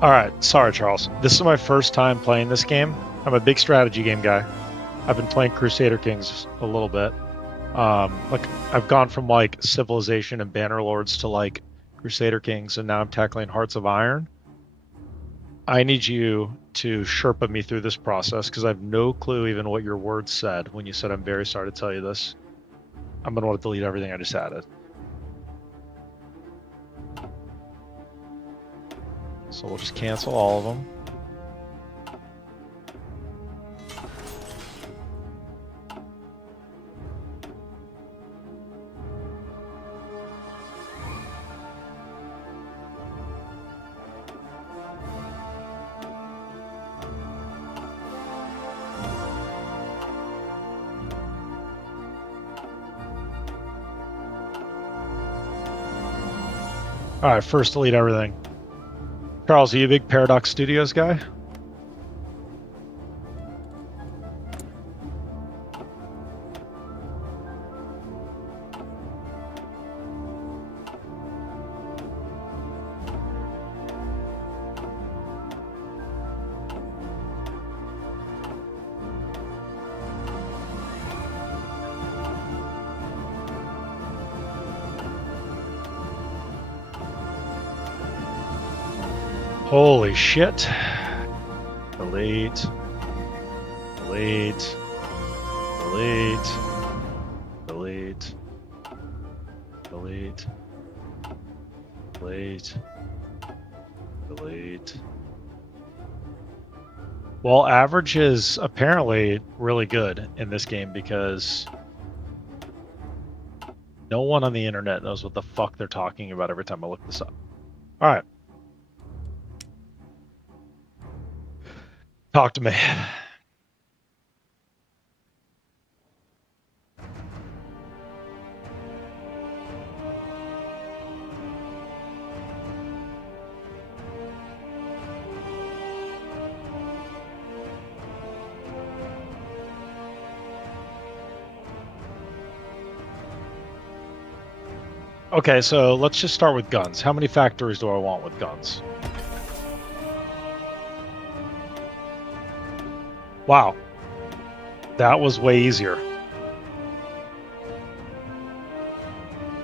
All right, sorry, Charles. This is my first time playing this game. I'm a big strategy game guy. I've been playing Crusader Kings a little bit. Like I've gone from like Civilization and Bannerlords to like Crusader Kings, and now I'm tackling Hearts of Iron. I need you to Sherpa me through this process because I have no clue even what your words said when you said I'm very sorry to tell you this. I'm gonna want to delete everything I just added. So we'll just cancel all of them. All right, first delete everything. Charles, are you a big Paradox Studios guy? Holy shit. Delete. Delete. Delete. Delete. Delete. Delete. Delete. Well, average is apparently really good in this game because no one on the internet knows what the fuck they're talking about every time I look this up. All right. Talk to me. Okay, so let's just start with guns. How many factories do I want with guns? Wow. That was way easier.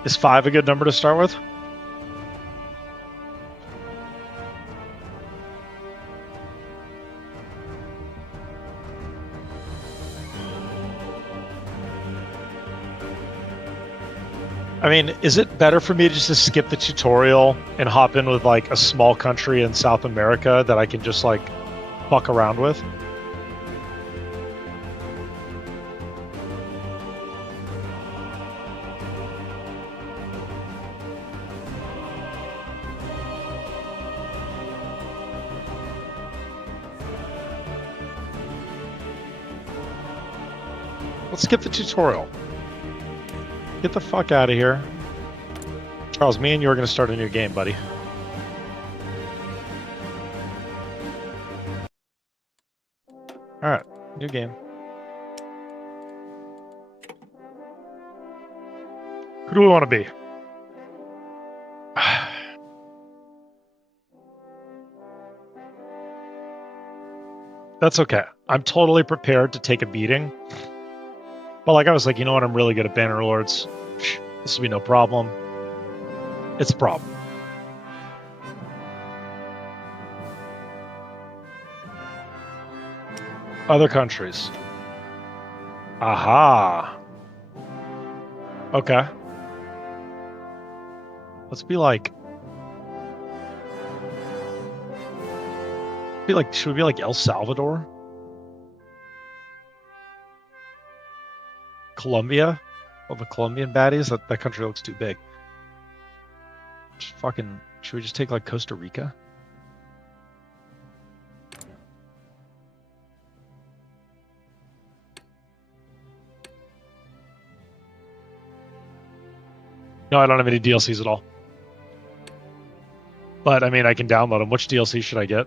Is 5 a good number to start with? I mean, is it better for me just to skip the tutorial and hop in with like a small country in South America that I can just like fuck around with? Let's skip the tutorial. Get the fuck out of here. Charles, me and you are going to start a new game, buddy. Alright, new game. Who do we want to be? That's okay. I'm totally prepared to take a beating. But like I was like, you know what? I'm really good at Bannerlords. This will be no problem. It's a problem. Other countries. Aha. Okay. Let's be like... should we be like El Salvador? Colombia? All the Colombian baddies? That country looks too big. Just fucking... Should we just take like Costa Rica? No, I don't have any DLCs at all. But, I mean, I can download them. Which DLC should I get?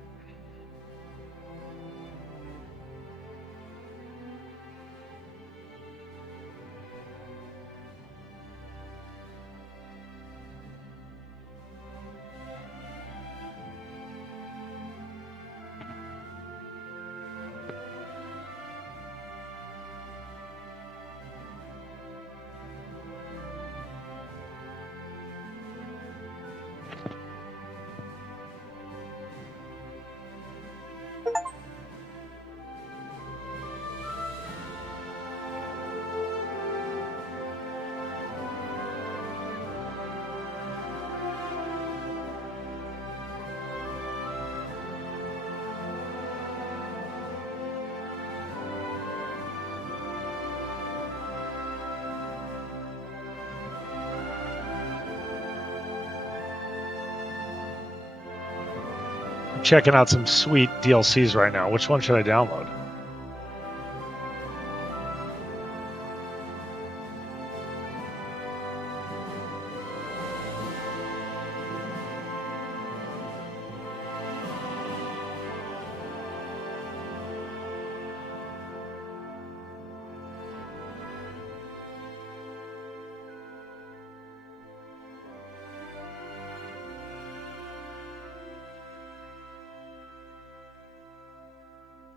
checking out some sweet DLCs right now. Which one should I download?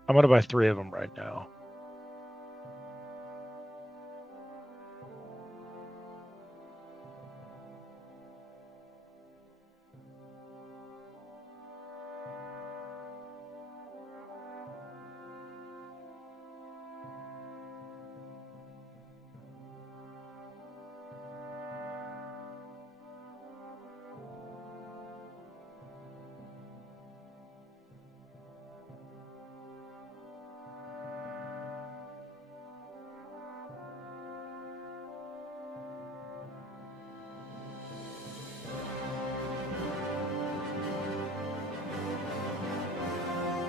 I'm going to buy 3 of them right now.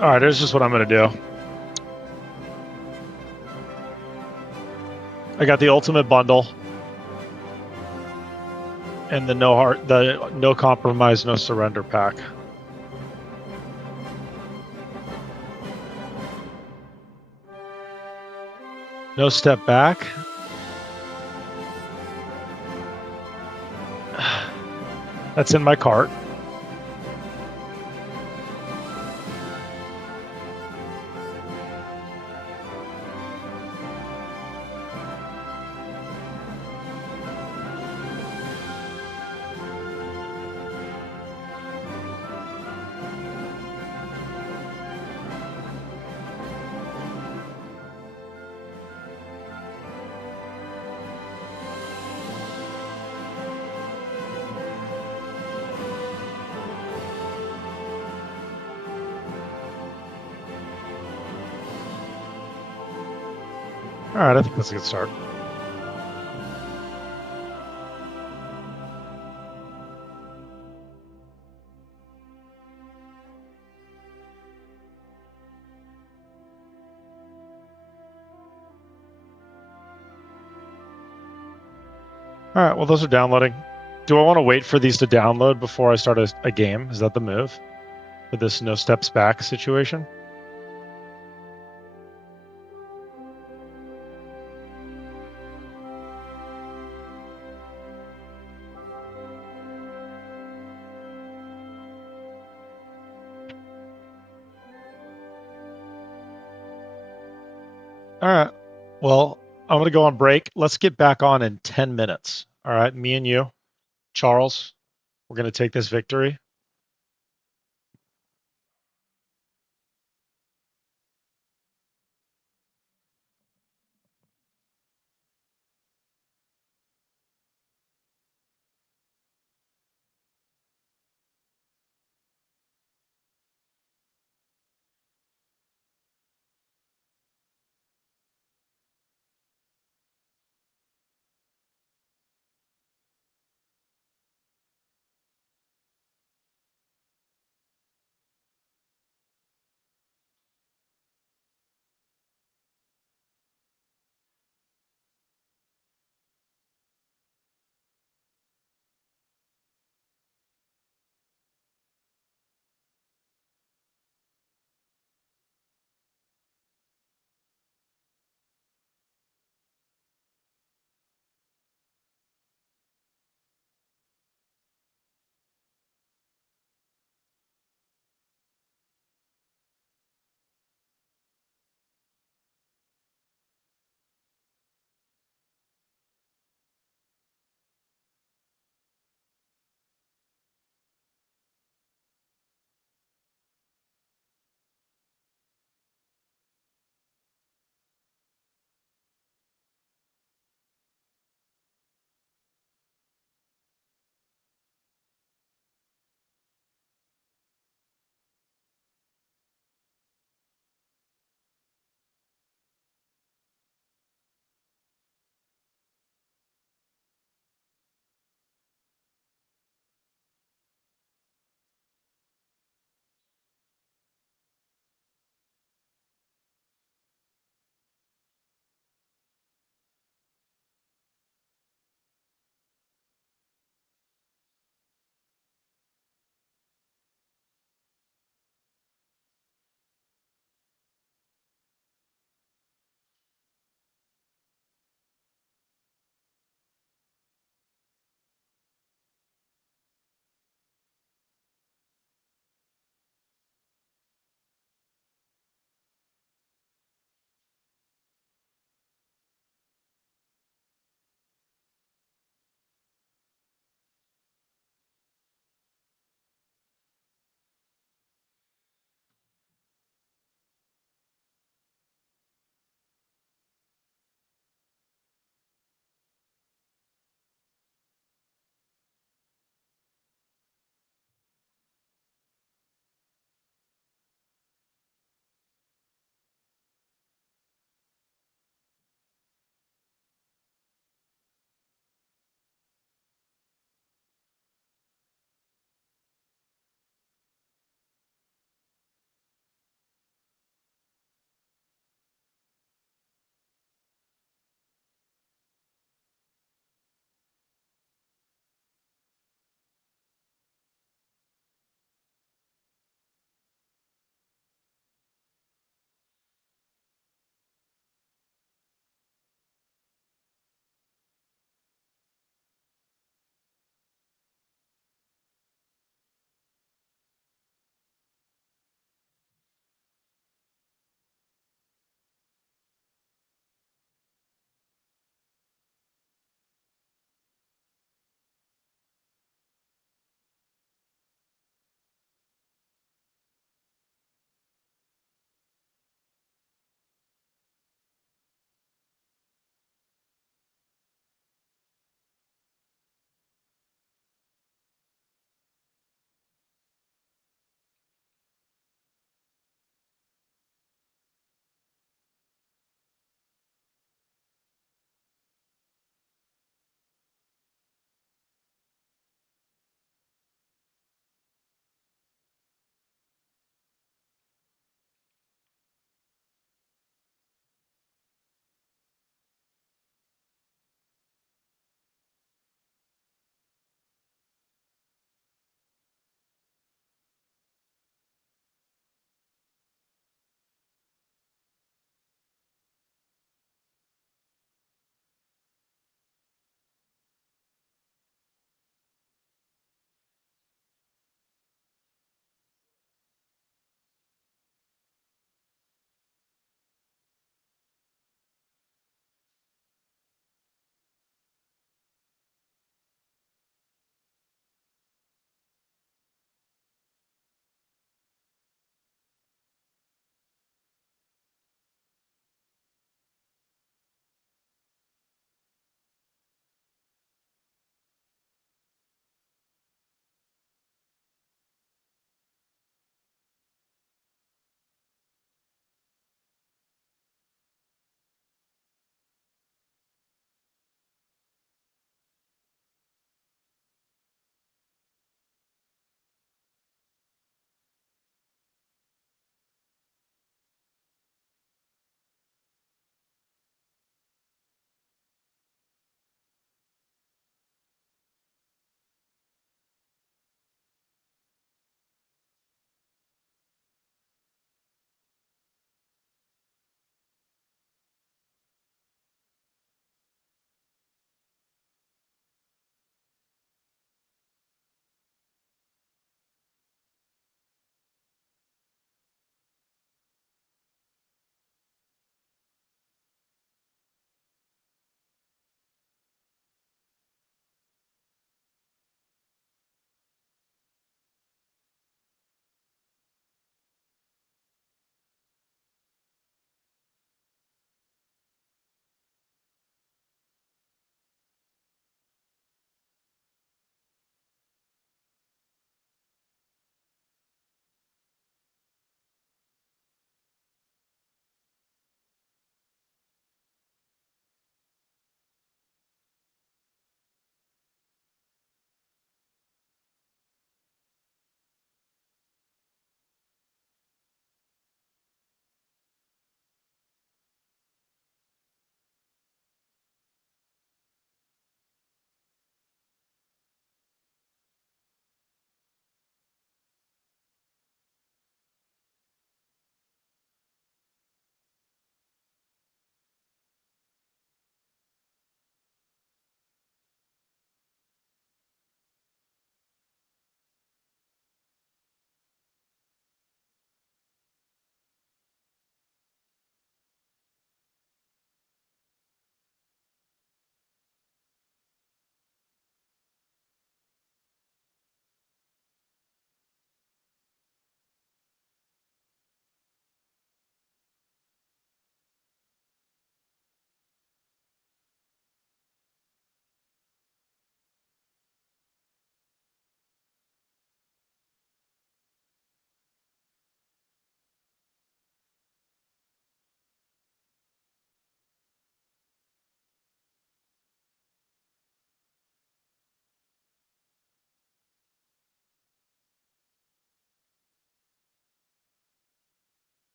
All right, here's just what I'm going to do. I got the ultimate bundle and the no compromise, no surrender pack. No step back. That's in my cart. All right, I think that's a good start. All right, well, those are downloading. Do I want to wait for these to download before I start a game? Is that the move for this no steps back situation? All right. Well, I'm going to go on break. Let's get back on in 10 minutes. All right. Me and you, Charles, we're going to take this victory.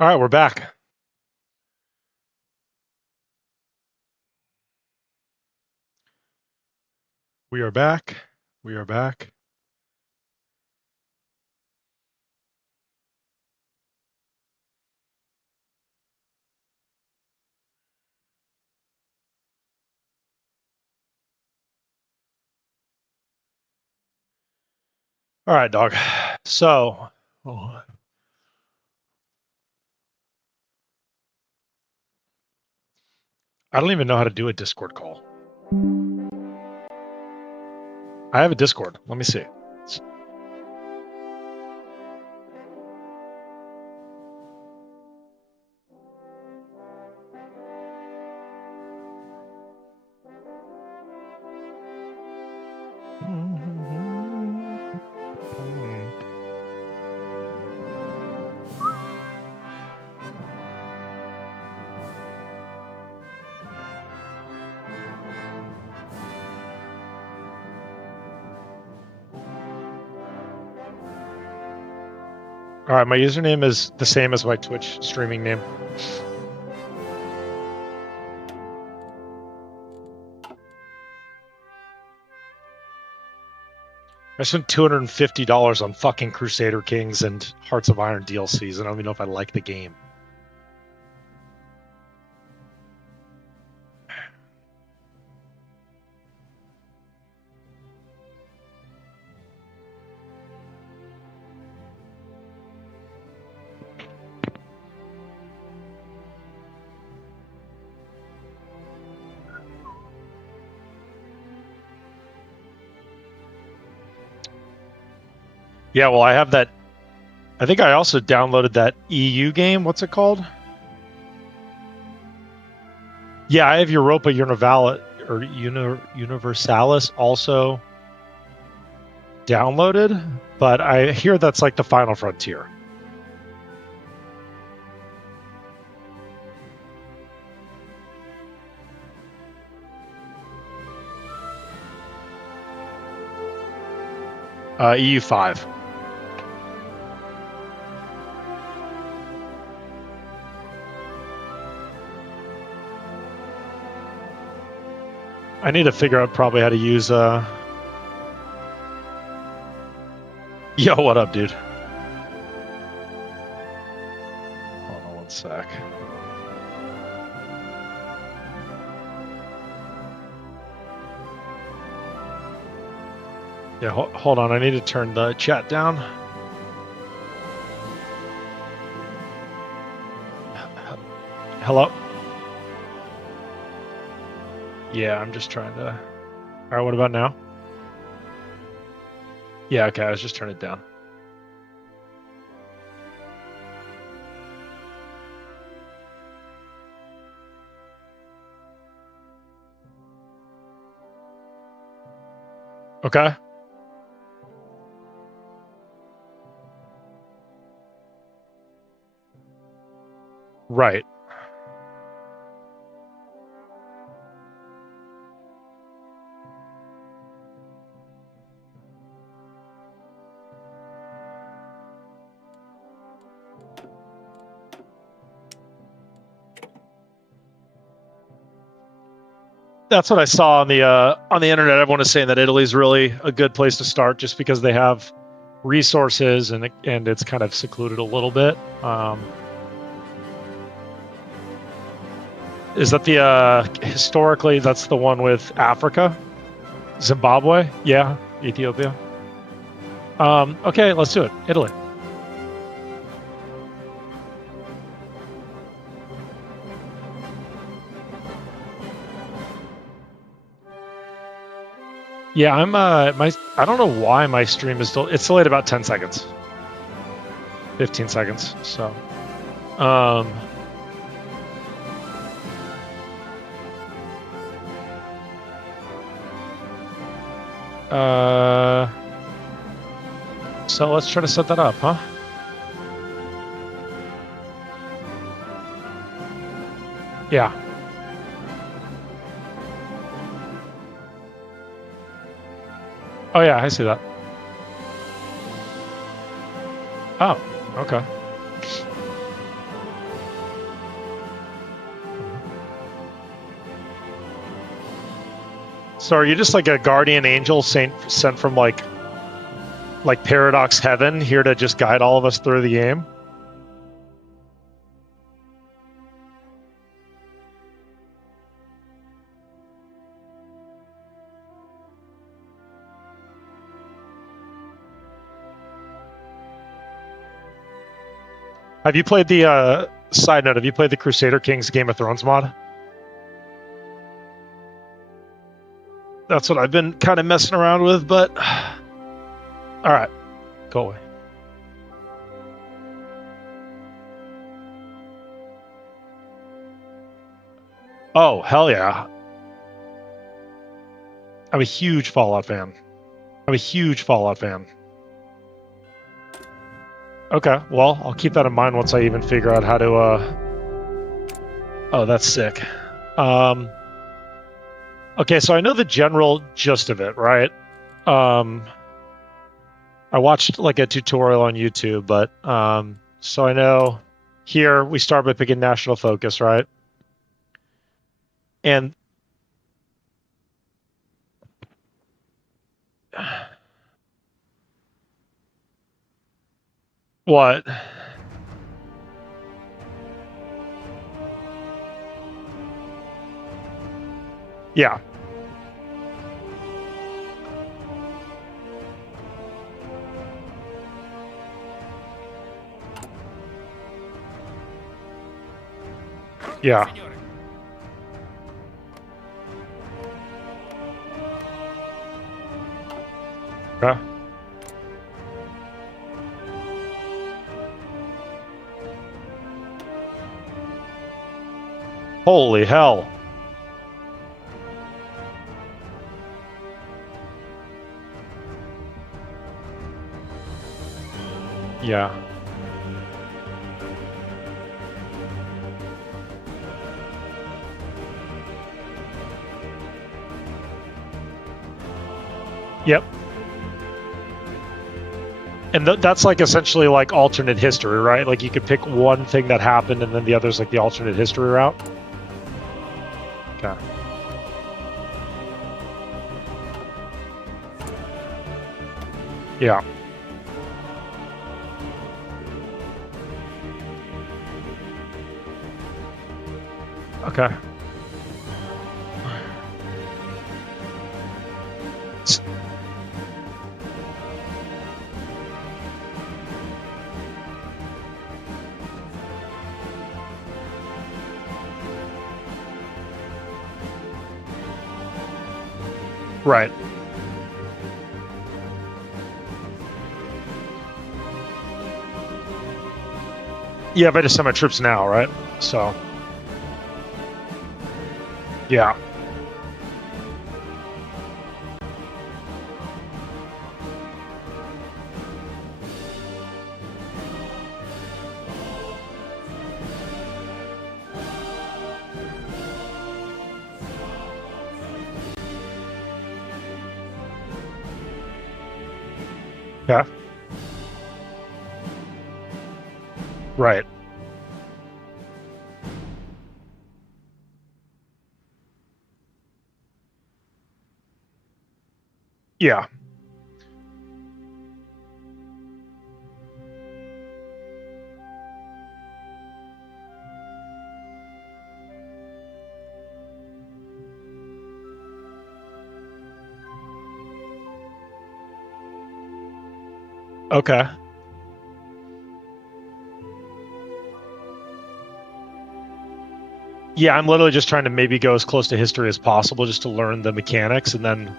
All right, we're back. We are back. We are back. All right, dog. So, I don't even know how to do a Discord call. I have a Discord. Let me see. All right, my username is the same as my Twitch streaming name. I spent $250 on fucking Crusader Kings and Hearts of Iron DLCs, and I don't even know if I like the game. Yeah, well, I have that. I think I also downloaded that EU game. What's it called? Yeah, I have Europa Universalis also downloaded, but I hear that's like the final frontier. EU5. I need to figure out probably how to use Yo, what up, dude? Hold on one sec. Yeah, hold on. I need to turn the chat down. Hello? Yeah, I'm just trying to... All right, what about now? Yeah, okay, I was just turning it down. Okay. Right. That's what I saw on the internet. Everyone is saying that Italy's really a good place to start, just because they have resources and it's kind of secluded a little bit. Is that the historically that's the one with Africa, Zimbabwe? Yeah, Ethiopia. Okay, let's do it. Italy. Yeah, I'm I don't know why my stream is it's delayed about 10 seconds. 15 seconds. So so let's try to set that up, huh? Yeah. Oh yeah, I see that. Oh, okay. So are you just like a guardian angel sent from like Paradox Heaven here to just guide all of us through the game? Have you played the side note? Have you played the Crusader Kings Game of Thrones mod? That's what I've been kind of messing around with, but all right, go away. Oh, hell yeah. I'm a huge Fallout fan. Okay, well, I'll keep that in mind once I even figure out how to, Oh, that's sick. Okay, so I know the general gist of it, right? I watched like a tutorial on YouTube, but so I know here we start by picking national focus, right? And what? Yeah. Yeah. Okay. Holy hell. Yeah. Yep. And that's like essentially like alternate history, right? Like you could pick one thing that happened and then the other's like the alternate history route. Okay. Yeah. Okay. Right. Yeah, but I just send my troops now, right? So. Yeah. Yeah. Right. Yeah. Okay. Yeah, I'm literally just trying to maybe go as close to history as possible just to learn the mechanics, and then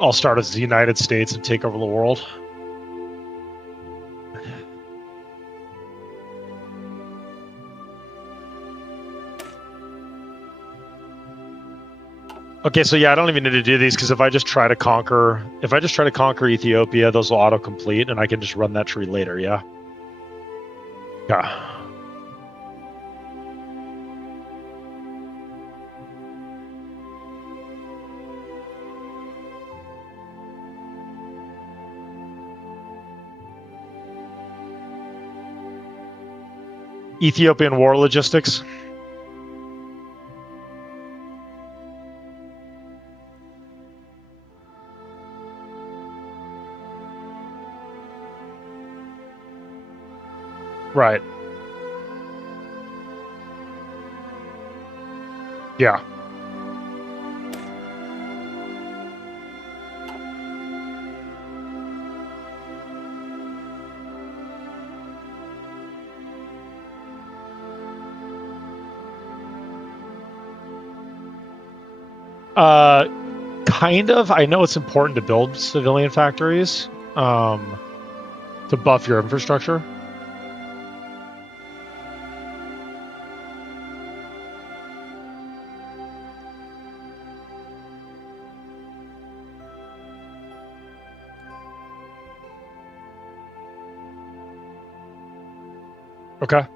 I'll start as the United States and take over the world. Okay, so yeah, I don't even need to do these because if I just try to conquer Ethiopia, those will autocomplete, and I can just run that tree later. Yeah. Yeah. Ethiopian war logistics. Right. Yeah. Kind of. I know it's important to build civilian factories to buff your infrastructure. Okay.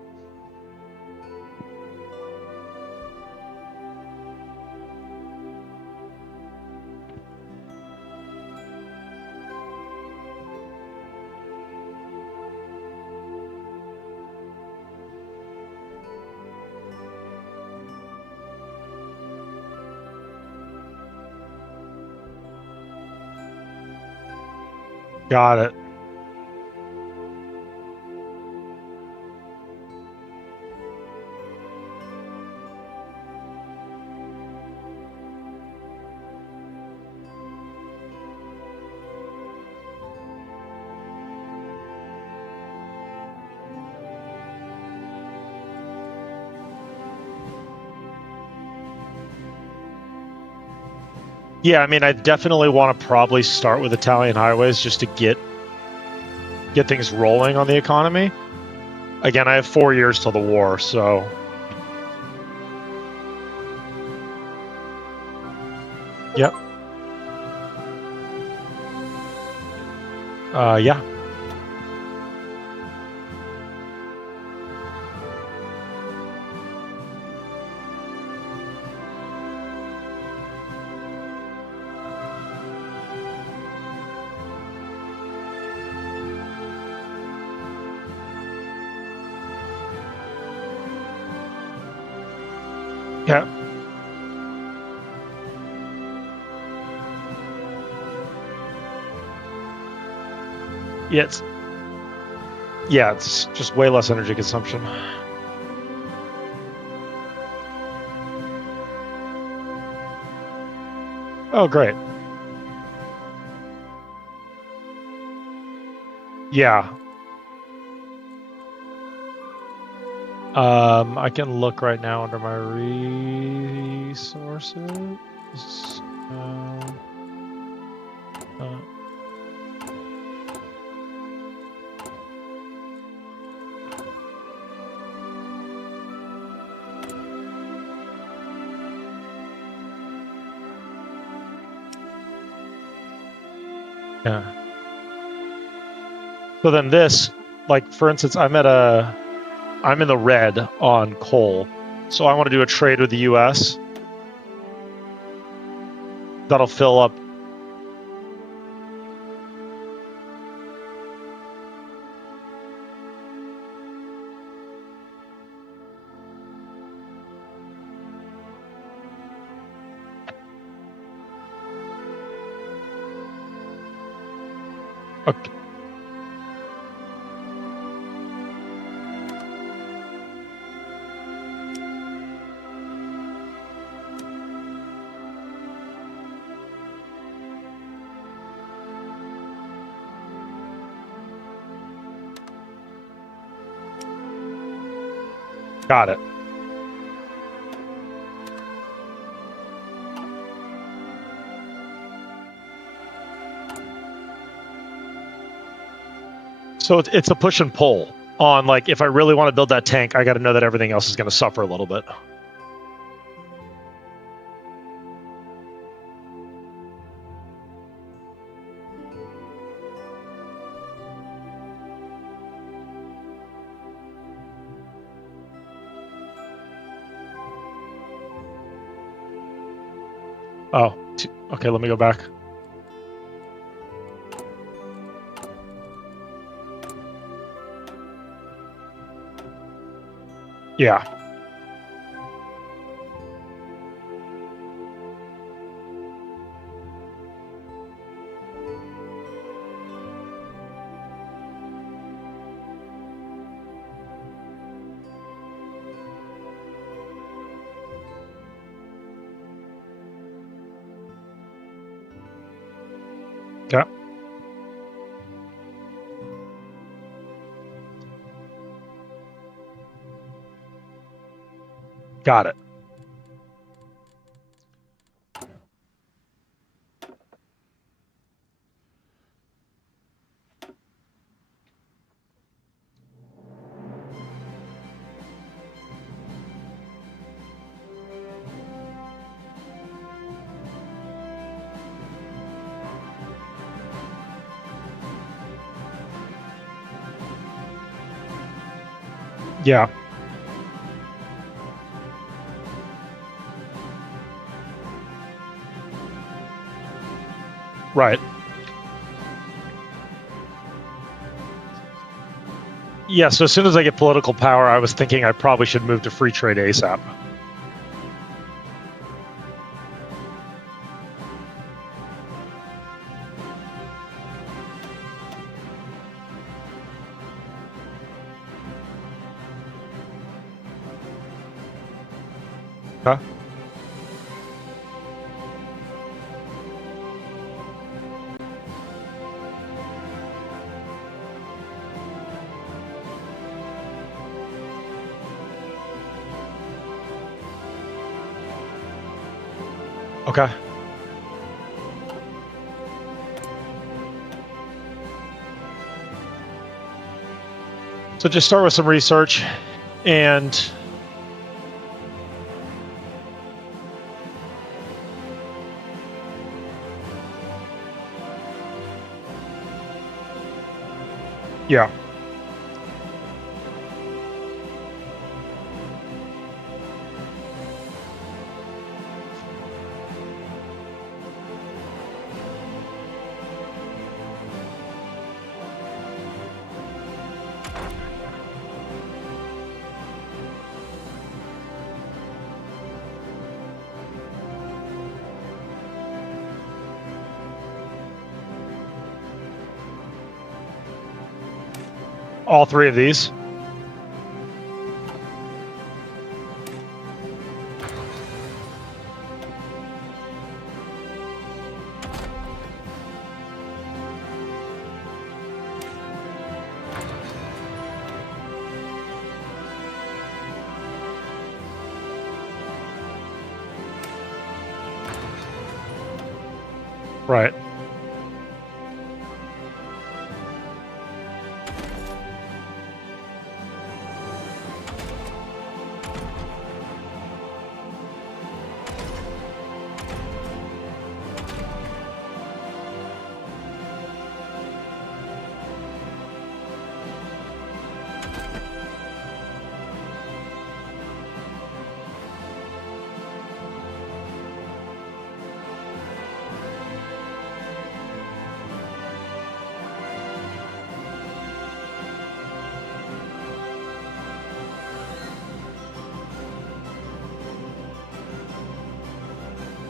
Got it. Yeah, I mean, I definitely want to probably start with Italian highways just to get things rolling on the economy. Again, I have 4 years till the war, so yep. Yeah. Yeah. It's just way less energy consumption. Oh, great. Yeah. I can look right now under my resources. Uh, yeah. So then this, like for instance, I'm in the red on coal, so I want to do a trade with the U.S. That'll fill up. Okay. Got it. So it's a push and pull on, like, if I really want to build that tank, I got to know that everything else is going to suffer a little bit. Oh, okay, let me go back. Yeah. Got it. Yeah. Right. Yeah, so as soon as I get political power, I was thinking I probably should move to free trade ASAP. Huh? Okay. So just start with some research and yeah. All three of these. Right.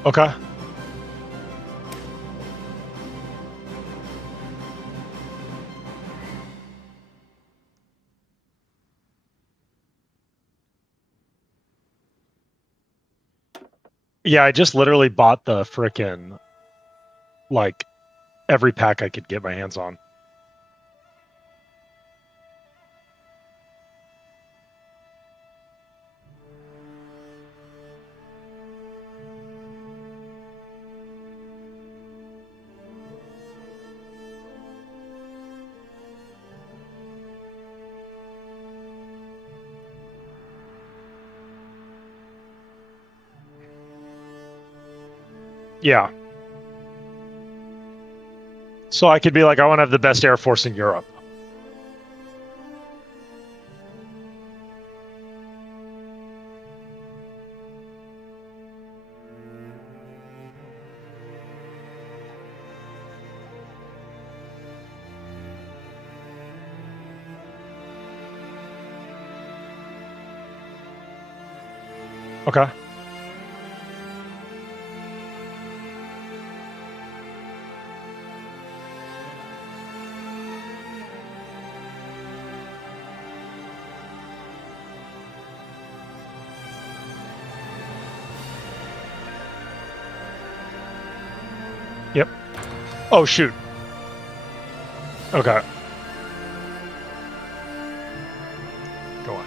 Okay. Yeah, I just literally bought the frickin' like every pack I could get my hands on. Yeah. So I could be like, I want to have the best Air Force in Europe. Okay. Yep. Oh, shoot. Okay. Go on.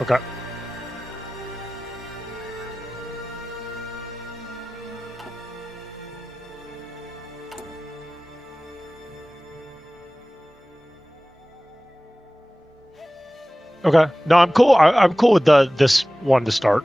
Okay. Okay. No, I'm cool. I'm cool with this one to start.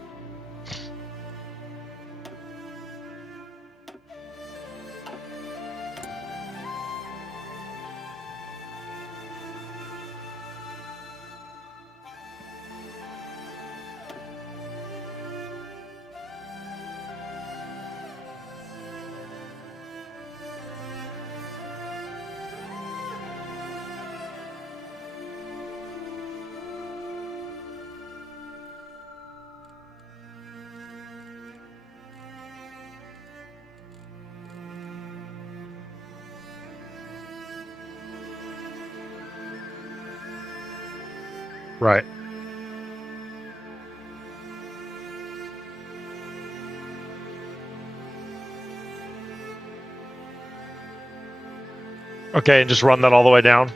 Right. Okay, and just run that all the way down.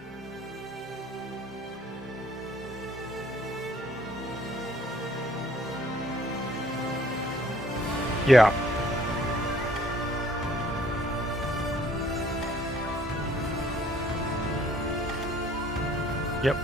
Yeah. Yep.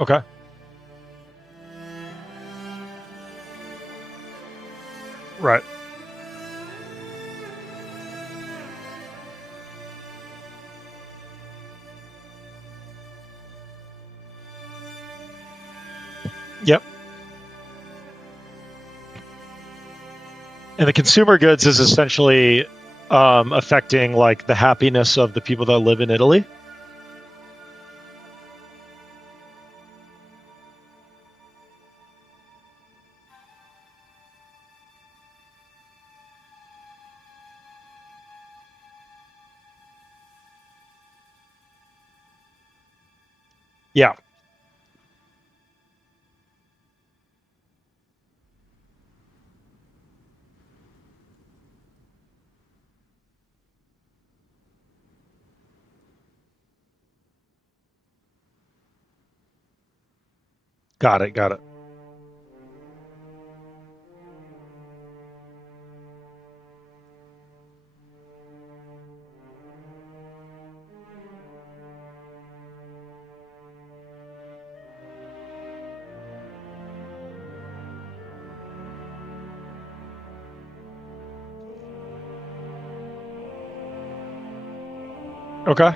Okay. Right. Yep. And the consumer goods is essentially affecting like the happiness of the people that live in Italy. Yeah. Got it. Got it. Okay.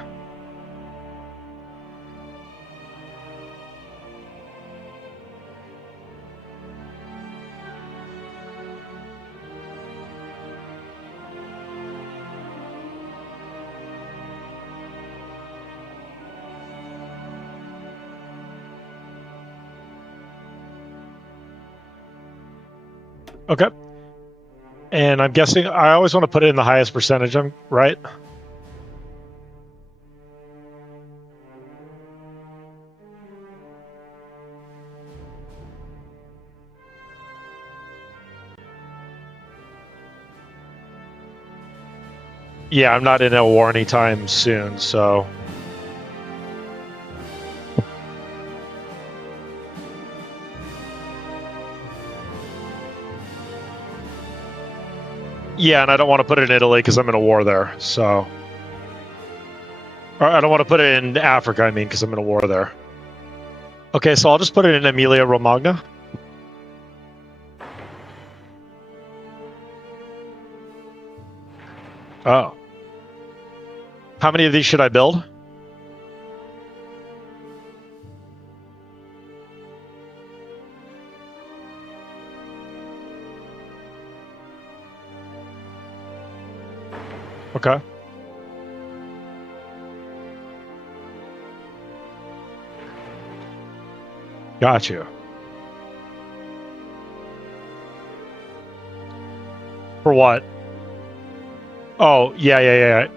Okay. And I'm guessing I always want to put it in the highest percentage. I'm right. Yeah, I'm not in a war anytime soon, so yeah, and I don't want to put it in Italy because I'm in a war there. So, or I don't want to put it in Africa. I mean, because I'm in a war there. Okay, so I'll just put it in Emilia Romagna. Oh, how many of these should I build? Okay. Got you. For what? Oh, yeah.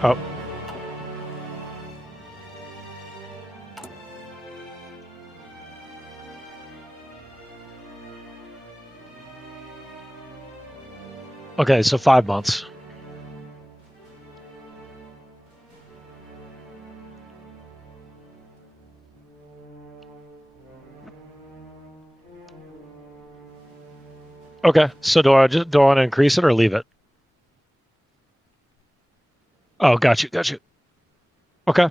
Oh. Okay, so 5 months. Okay, so do I want to increase it or leave it? Oh, got you. Okay.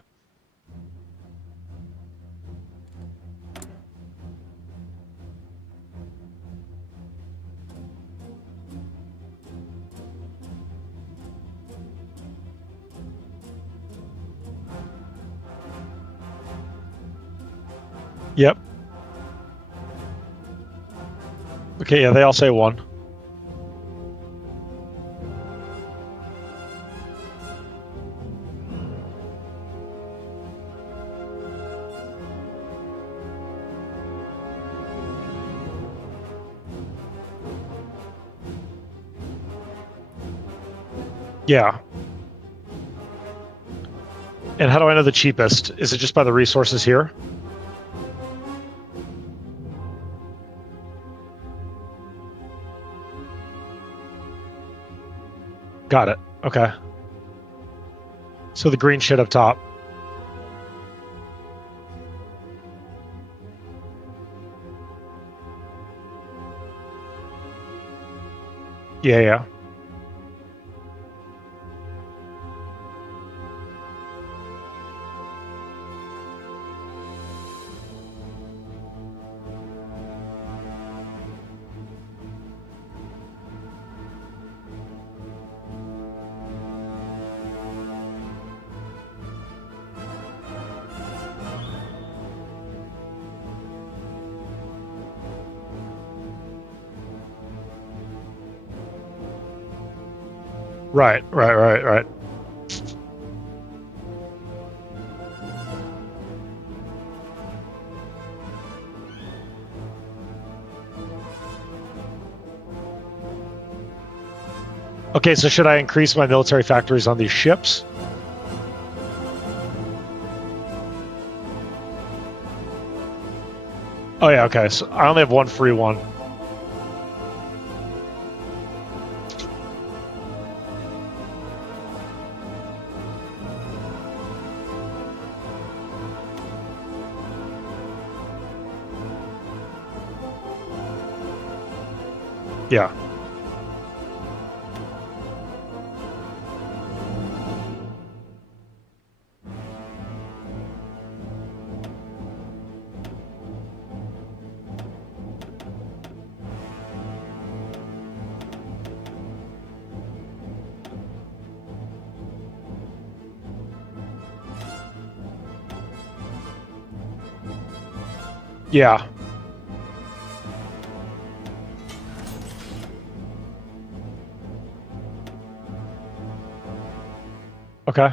Yep. Okay, yeah, they all say 1. Yeah. And how do I know the cheapest? Is it just by the resources here? Got it. Okay. So the green shit up top. Yeah. Right. Okay, so should I increase my military factories on these ships? Oh yeah, okay. So I only have 1 free one. Yeah. Yeah. Okay.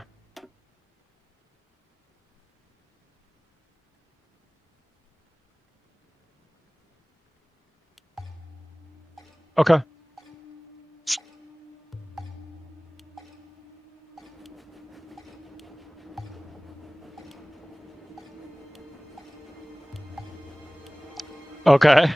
Okay. Okay.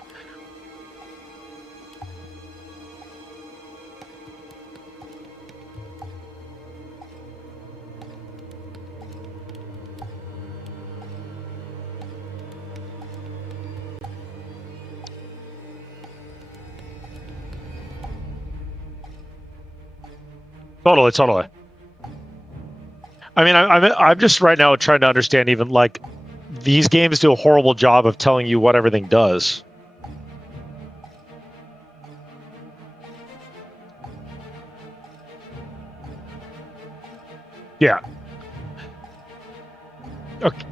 Totally, totally. I mean, I'm just right now trying to understand even like these games do a horrible job of telling you what everything does. Yeah. Okay.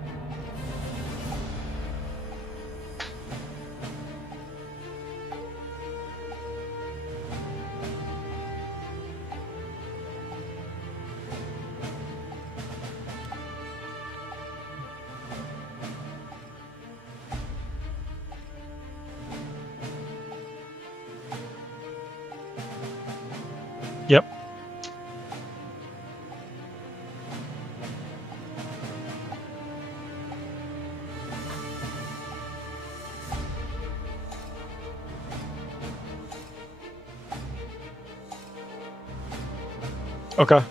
Yep. Okay.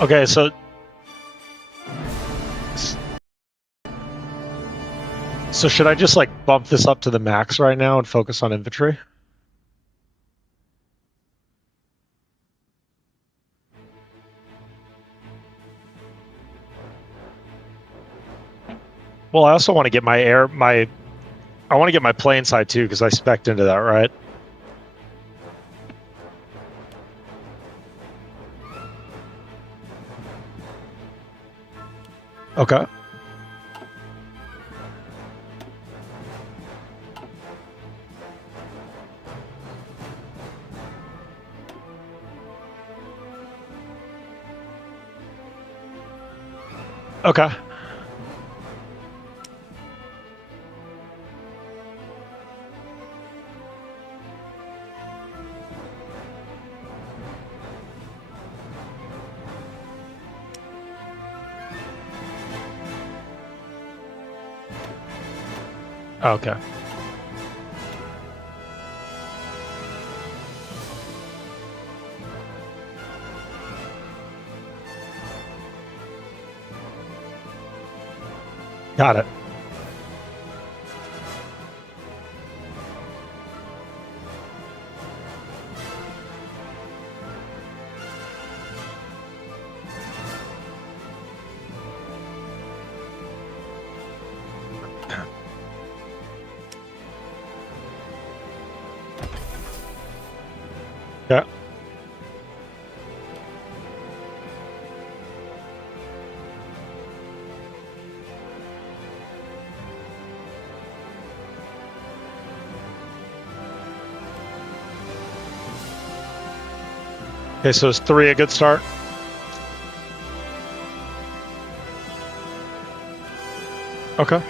Okay, so should I just like bump this up to the max right now and focus on infantry? Well, I also want to get I want to get my plane side too because I spec'd into that, right? Okay. Okay. Okay. Got it. Yeah. Okay, so is 3 a good start? Okay.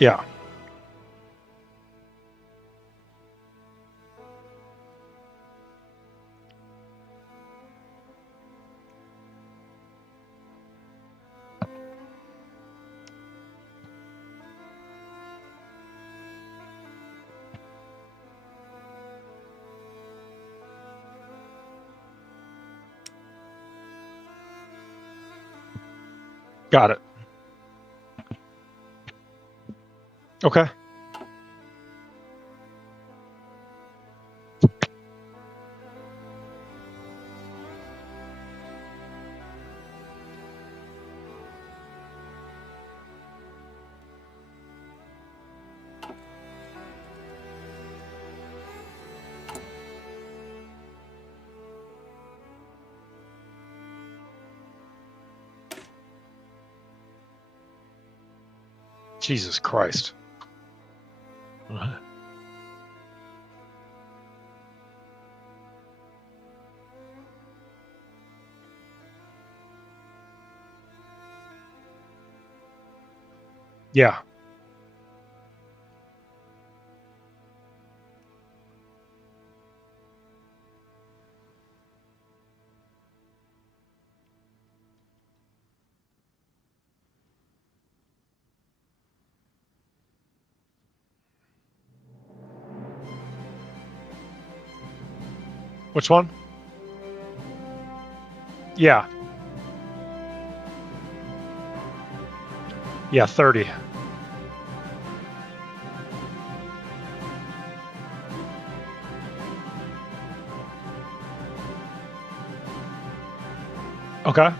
Yeah. Got it. Okay. Jesus Christ. Yeah. Which one? Yeah. Yeah, 30. Okay.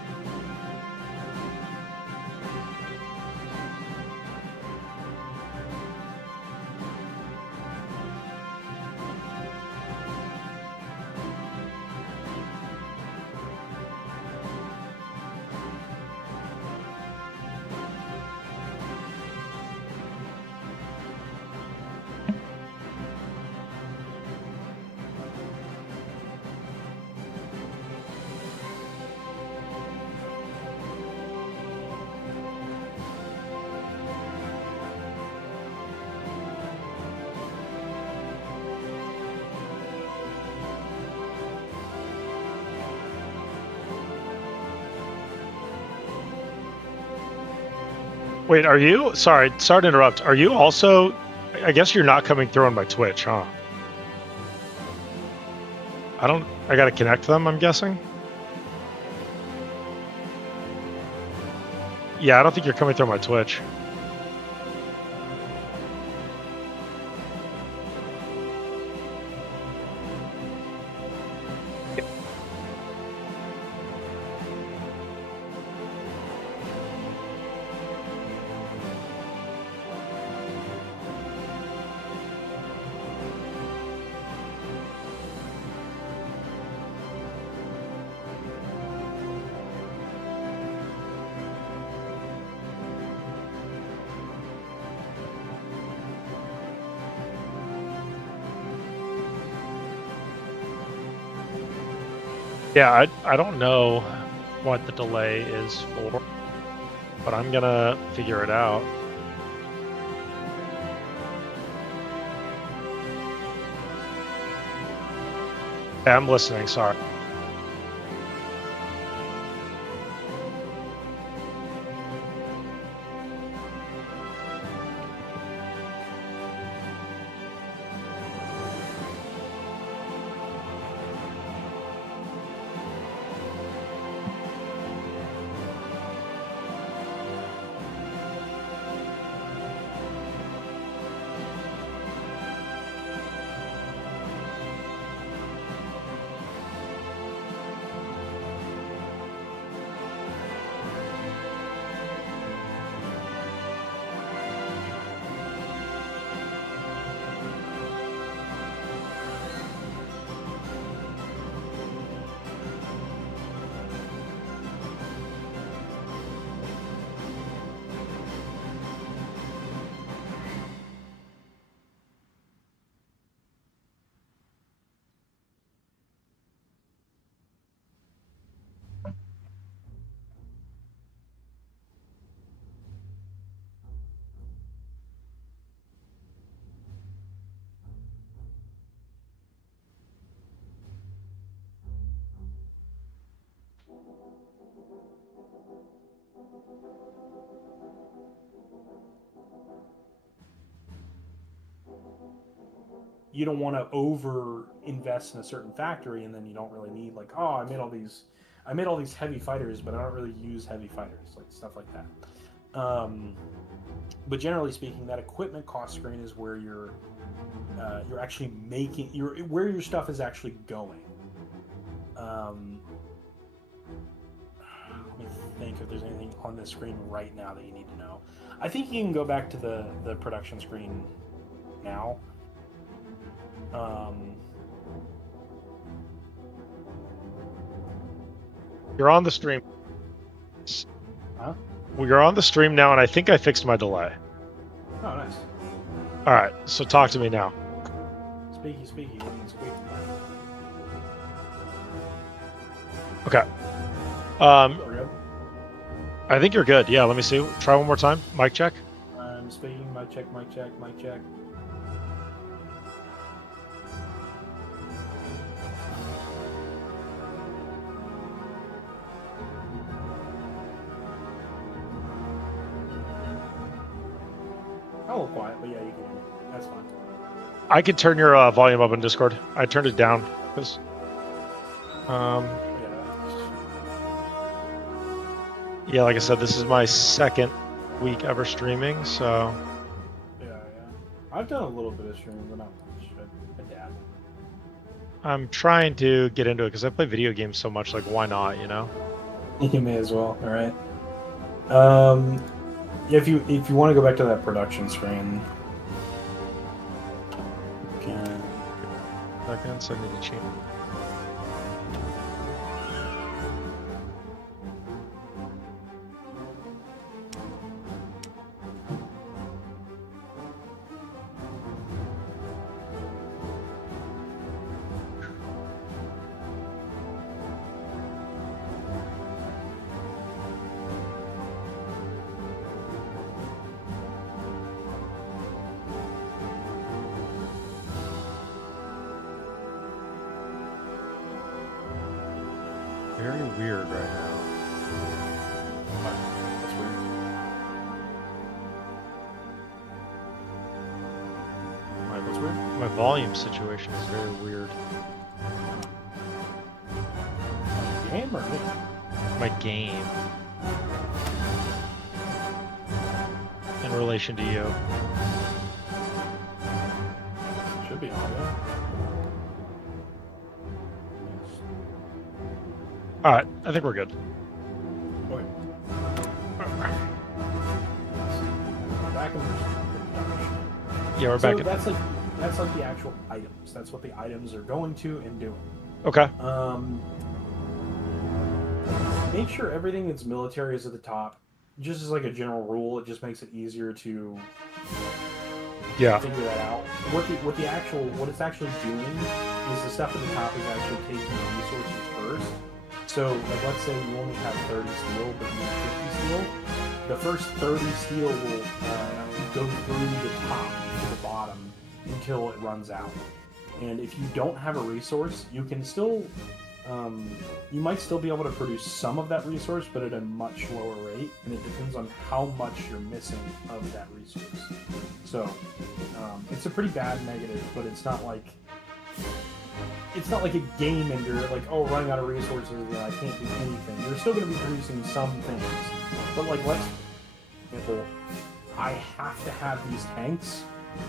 Wait, are you? Sorry to interrupt. Are you also? I guess you're not coming through on my Twitch, huh? I gotta connect them, I'm guessing. Yeah, I don't think you're coming through my Twitch. Yeah, I don't know what the delay is for, but I'm gonna figure it out. Yeah, I'm listening, sorry. You don't want to over invest in a certain factory and then you don't really need like, oh, I made all these heavy fighters, but I don't really use heavy fighters, like stuff like that. But generally speaking, that equipment cost screen is where you're actually making where your stuff is actually going. Let me think if there's anything on this screen right now that you need to know. I think you can go back to the production screen now. You're on the stream. Huh? Well, you're on the stream now, and I think I fixed my delay. All right, so talk to me now. Speaky, squeaky. Okay. We're good. I think you're good. Yeah, let me see. Try one more time. Mic check. I'm speaking. Mic check. A little quiet, but yeah, you can. That's fine. I can turn your volume up on Discord. I turned it down because. Yeah, like I said, this is my second week ever streaming, so. Yeah. I've done a little bit of streaming, but not much. I dab. I'm trying to get into it because I play video games so much. Like, why not? You know. You may as well. All right. If you want to go back to that production screen. Okay. Seconds. I need to change. Very weird right now. That's weird. What's weird? My volume situation is very weird. Game or me? My game. In relation to you. Should be audio. All right, I think we're good. Okay. Back in Yeah, we're so back. That's like the actual items. That's what the items are going to and doing. Okay. Make sure everything that's military is at the top. Just as like a general rule, it just makes it easier to figure that out. What it's actually doing is the stuff at the top is actually taking the resources first. So, like, let's say you only have 30 steel, but you have 50 steel. The first 30 steel will go through the top to the bottom until it runs out. And if you don't have a resource, you can still, you might still be able to produce some of that resource, but at a much lower rate. And it depends on how much you're missing of that resource. So, it's a pretty bad negative, but it's not like a game ender, like, oh, running out of resources, I can't do anything. You're still going to be producing some things. But, like, let's, for example, I have to have these tanks,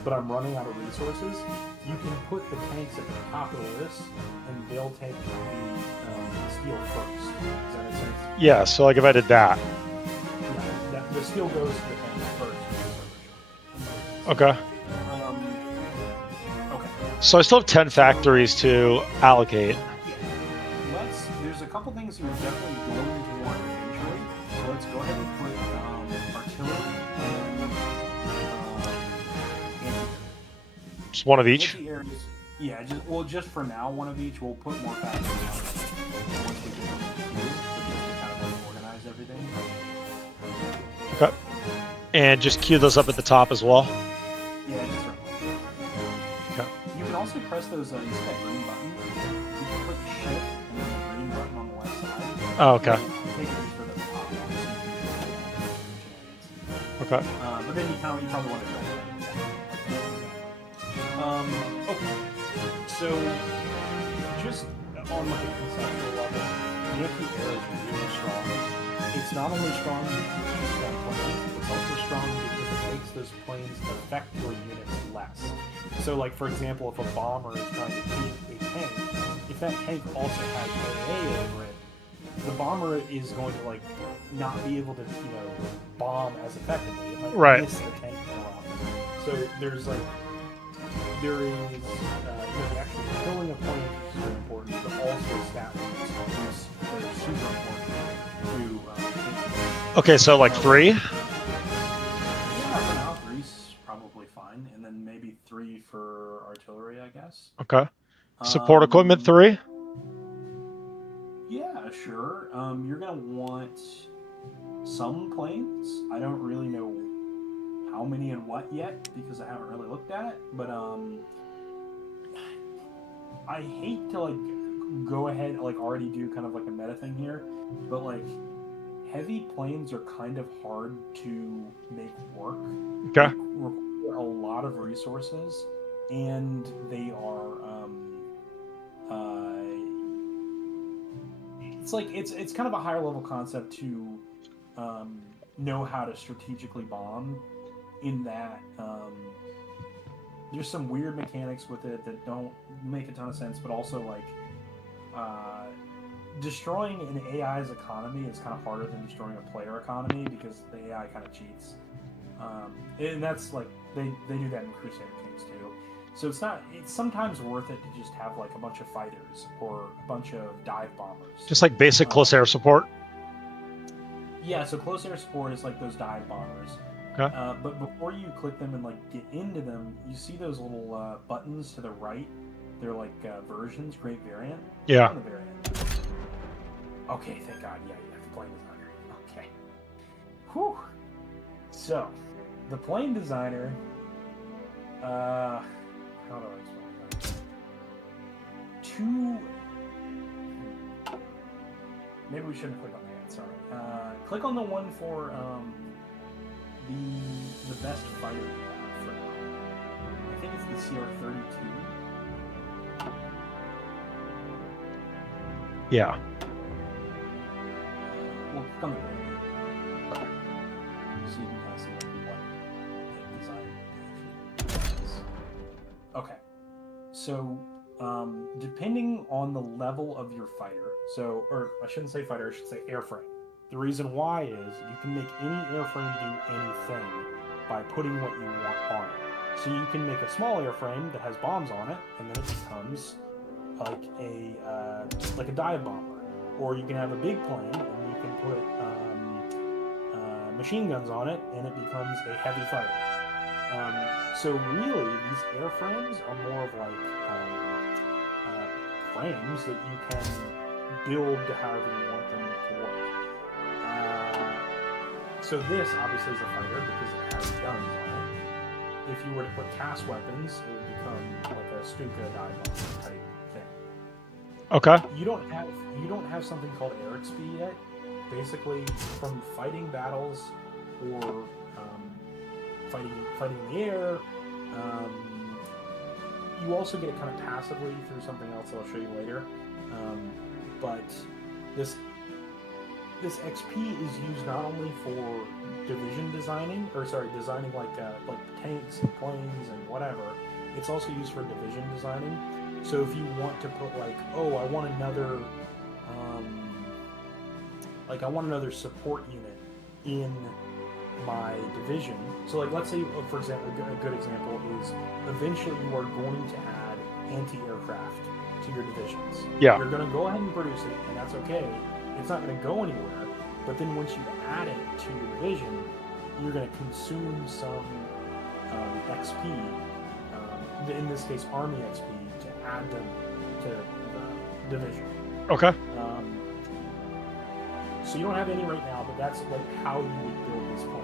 but I'm running out of resources. You can put the tanks at the top of the list, and they'll take the steel first. Does that make sense? Yeah, so, like, if I did that. Yeah, the steel goes to the tanks first. Okay. So I still have 10 factories to allocate. Yeah. There's a couple things you're definitely going to want eventually. So let's go ahead and put artillery and Just one of each? Yeah, just for now, one of each. We'll put more factories on once we get them to queue, but just to kind of like organize everything. Okay. And just queue those up at the top as well? Yeah, just also press those, you see that green button? You can click shift and then the green button on the left side. Oh, okay. Take it just for the top. Okay. But then you probably want to try that. Okay. So, just on like a conceptual level, the anti-air is really strong. It's not only strong because it's just on planes, it's also strong because it makes those planes affect your units less. So, like, for example, if a bomber is trying to keep a tank, if that tank also has AA over it, the bomber is going to, like, not be able to, bomb as effectively. It might miss the tank more often. So, there's, like, there is, the actual killing of planes is very important, but also stat points are super important to, okay, so, like, 3? Yeah, for now, 3's probably fine, and then Okay. Support equipment 3? Yeah, sure. You're gonna want some planes. I don't really know how many and what yet because I haven't really looked at it. But I hate to like go ahead like already do kind of like a meta thing here, but like heavy planes are kind of hard to make work. Okay. They require a lot of resources, and they are it's like it's kind of a higher level concept to know how to strategically bomb. In that there's some weird mechanics with it that don't make a ton of sense, but also like destroying an AI's economy is kind of harder than destroying a player economy because the AI kind of cheats. And that's like they do that in Crusader Kings too. So it's sometimes worth it to just have like a bunch of fighters or a bunch of dive bombers. Just like basic close air support? Yeah, so close air support is like those dive bombers. Okay. But before you click them and like get into them, you see those little buttons to the right. They're like versions, great variant. Yeah. On the variant. Okay, thank God. Yeah, you have the plane designer. Okay. Whew. So, the plane designer. How do I explain that? Maybe we shouldn't click on that. Sorry. Click on the one for the best fighter we have for now. I think it's the CR-32. Yeah. Well, click on the right. So you can kind of see what design actually is. Okay. So, depending on the level of your fighter, or I shouldn't say fighter, I should say airframe. The reason why is you can make any airframe do anything by putting what you want on it. So you can make a small airframe that has bombs on it, and then it becomes like a dive bomber. Or you can have a big plane, and you can put machine guns on it, and it becomes a heavy fighter. So really, these airframes are more of like frames that you can build to however you want them to work. So this obviously is a fighter because it has guns on it. If you were to put cast weapons, it would become like a Stuka dive bomber type thing. Okay. You don't have something called air XP yet. Basically, from fighting battles or fighting in the air, you also get it kind of passively through something else that I'll show you later. But this XP is used not only for division designing, designing like tanks and planes and whatever. It's also used for division designing. So if you want to put like, oh, I want another support unit in my division. So like, let's say, for example, a good example is eventually you are going to add anti-aircraft to your divisions. Yeah. You're going to go ahead and produce it, and that's okay. It's not going to go anywhere. But then once you add it to your division, you're going to consume some XP, in this case Army XP, to add them to the division. Okay. So you don't have any right now, but that's like how you would build this plane.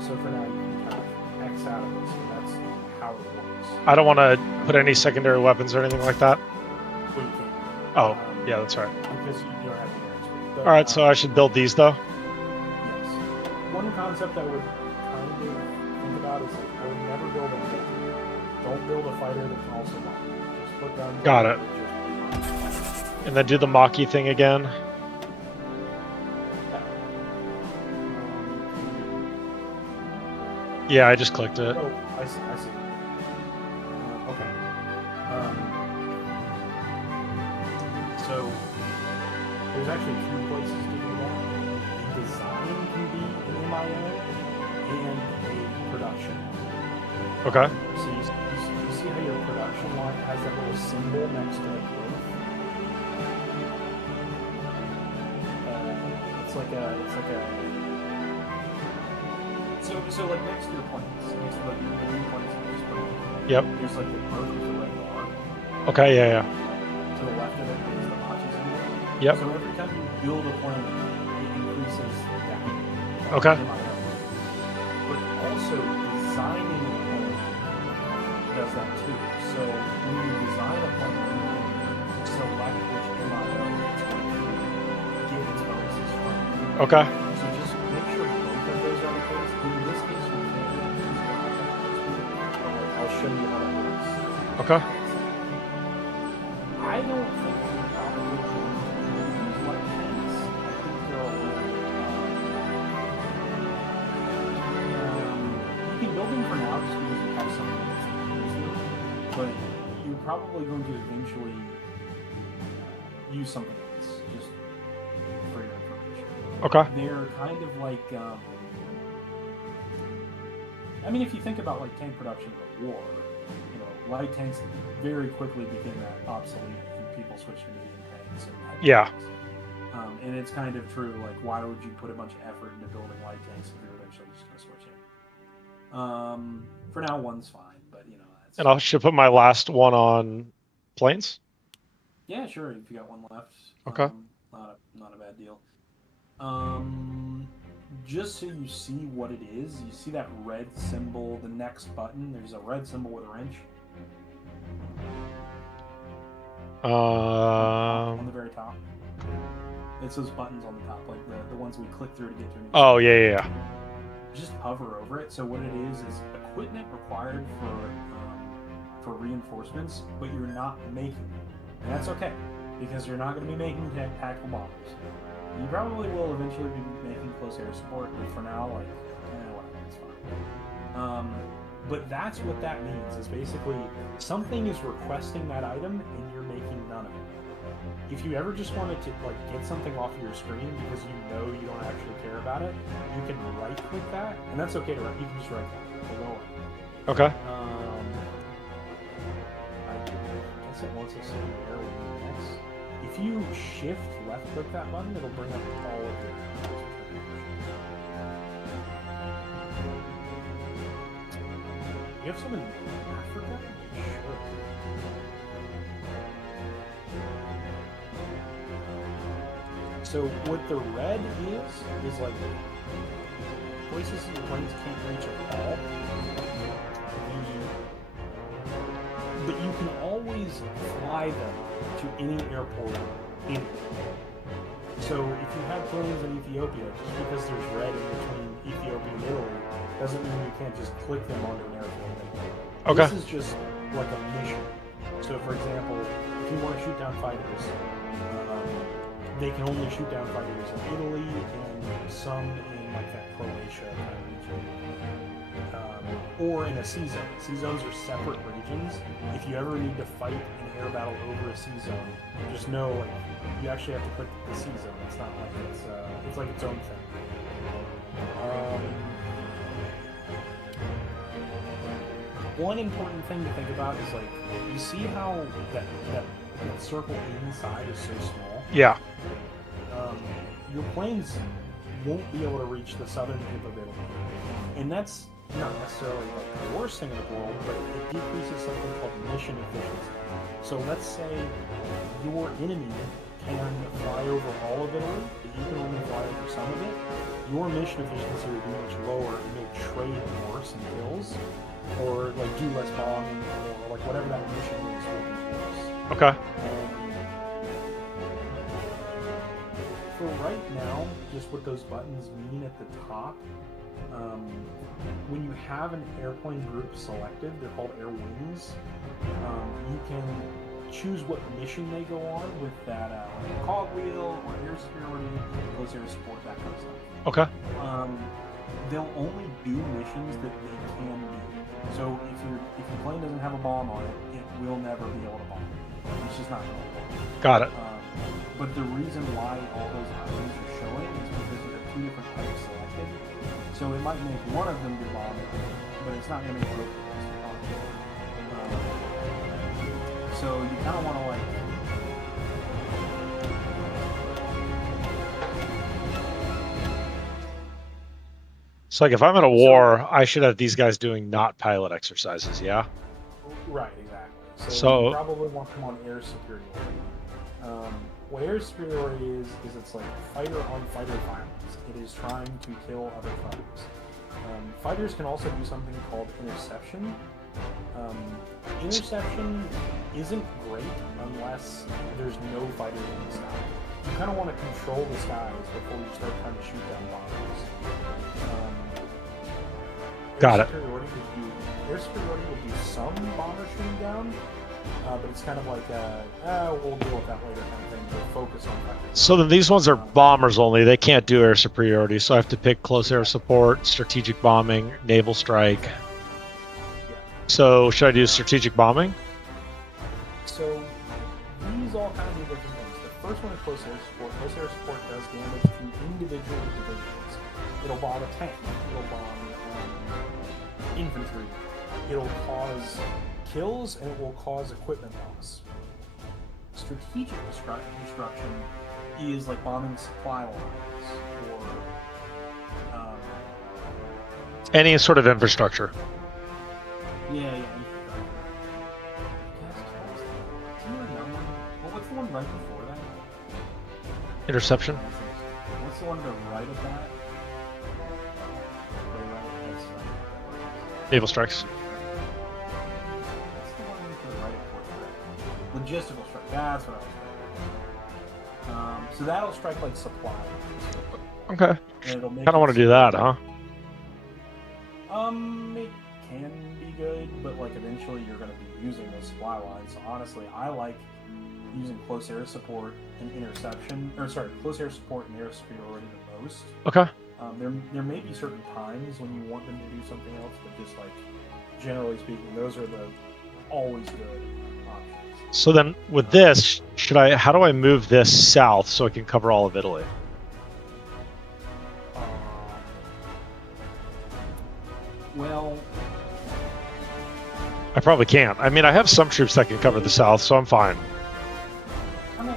So for now, you can kind of X out of this, and that's how it works. I don't want to put any secondary weapons or anything like that. Well, you can. Oh, yeah, that's right. Because you don't have the XP. But, all right, so I should build these though. Yes. One concept I would kind of think about is like I would never build a fighter. Don't build a fighter that can also bomb. Just put guns. Got it. And then do the Maki thing again. Yeah, I just clicked it. Oh, I see. Okay. So there's actually two places to do that. Design can be an MIO and a production. Okay. So you see how your production line has that little symbol next to the growth? It's like a. So like next to your planes, next to like the main planes that you just put in, Yep. there's like the growth with the red bar. Okay, yeah. To the left of it is the Machi's symbol. Yep. So every time you build a plane, it increases that. Okay. But also designing a plane does that too. So when you design a plane, you can select which MIO it's going to get its bonuses from. Okay. So just make sure both of those are the case. In this case, we can't use I'll show you how that works. Okay. I don't think we probably use light tanks. I think they're a little. You can build them for now just because you have something that's easier, but you're probably going to eventually use something else, just for your information. Okay. They're kind of like. I mean, if you think about like tank production in a war, light tanks very quickly became that obsolete, and people switched to medium tanks and heavy tanks. And it's kind of true. Like, why would you put a bunch of effort into building light tanks if you're eventually just going to switch in? For now, one's fine, but that's. And I should put my last one on planes. Yeah, sure. If you got one left. Okay. Not a bad deal. Just so you see what it is, you see that red symbol, the next button. There's a red symbol with a wrench. On the very top. It's those buttons on the top, like the ones we click through to get to a new. Oh, yeah. Just hover over it. So what it is equipment required for reinforcements, but you're not making them. And that's okay, because you're not going to be making tactical bombers. You probably will eventually be making close air support, but for now, whatever, it's fine. But that's what that means, is basically something is requesting that item and you're making none of it. If you ever just wanted to get something off of your screen because you know you don't actually care about it, you can right click that, and that's okay to write. You can just write that. It'll go away. Okay. I guess it wants us to do where we do next. If you shift left click that button, it'll bring up all of your. You have some in Africa? Sure. So what the red is like places your planes can't reach at all. But you can always fly them to any airport in. So if you have planes in Ethiopia, just because there's red in between Ethiopia and Italy, doesn't mean you can't just click them onto an airfield. Okay. This is just like a mission. So for example, if you want to shoot down fighters, they can only shoot down fighters in Italy and some in like that Croatia kind of region. Or in a sea zone. Sea zones are separate regions. If you ever need to fight an air battle over a sea zone, just know you actually have to click the sea zone. It's not like it's like its own thing. One important thing to think about is you see how that circle inside is so small? Yeah. Your planes won't be able to reach the southern tip of Italy. And that's not necessarily the worst thing in the world, but it decreases something called mission efficiency. So let's say your enemy can fly over all of Italy, but you can only fly over some of it. Your mission efficiency would be much lower, and you'll trade worse in kills, or do less bombing, or whatever that mission is will be worse. Okay. For right now, just what those buttons mean at the top, when you have an airplane group selected, they're called air wings, you can choose what mission they go on with that cogwheel or air superiority, close air support, that kind of stuff. Okay. They'll only do missions that they can do. So if your plane doesn't have a bomb on it, it will never be able to bomb. It's just not going to work. Got it. But the reason why all those items are showing is because you have two different types selected. So it might make one of them be bombed, but it's not going to make both of them be bombed. So you kind of want to So if I'm in a war, I should have these guys doing not pilot exercises, yeah? Right, exactly. So you probably want them on air superiority. What air superiority is it's like fighter-on-fighter violence. It is trying to kill other fighters. Fighters can also do something called interception. Interception isn't great unless there's no fighters in the sky. You kind of want to control the skies before you start trying to shoot down bombers. Got it. Air superiority will do some bomber shooting down, but it's kind of like we'll deal with that later kind of thing. We'll focus on fighters. So then these ones are bombers only. They can't do air superiority, so I have to pick close air support, strategic bombing, naval strike. Yeah. So should I do strategic bombing? So these all kind of do different things. The first one is close air support. Close air support does damage to individual divisions. It'll bomb a tank. It'll bomb infantry. It'll cause kills, and it will cause equipment loss. Strategic destruction is like bombing supply lines or any sort of infrastructure. Yeah. What's the one right before that? Interception. What's the one to the right of that? Naval strikes. What's the one to the right of that? Logistical strike. That's what I was thinking. So that'll strike like supply. Okay. Kind of want to do that, huh? It can be good, but like eventually you're going to be using those supply lines. So honestly, I like using close air support and interception, close air support and air superiority the most. Okay. There may be certain times when you want them to do something else, but just like generally speaking, those are the always good options. So then with this, how do I move this south so I can cover all of Italy? Well, I probably can't. I mean, I have some troops that can cover the south, so I'm fine. kind of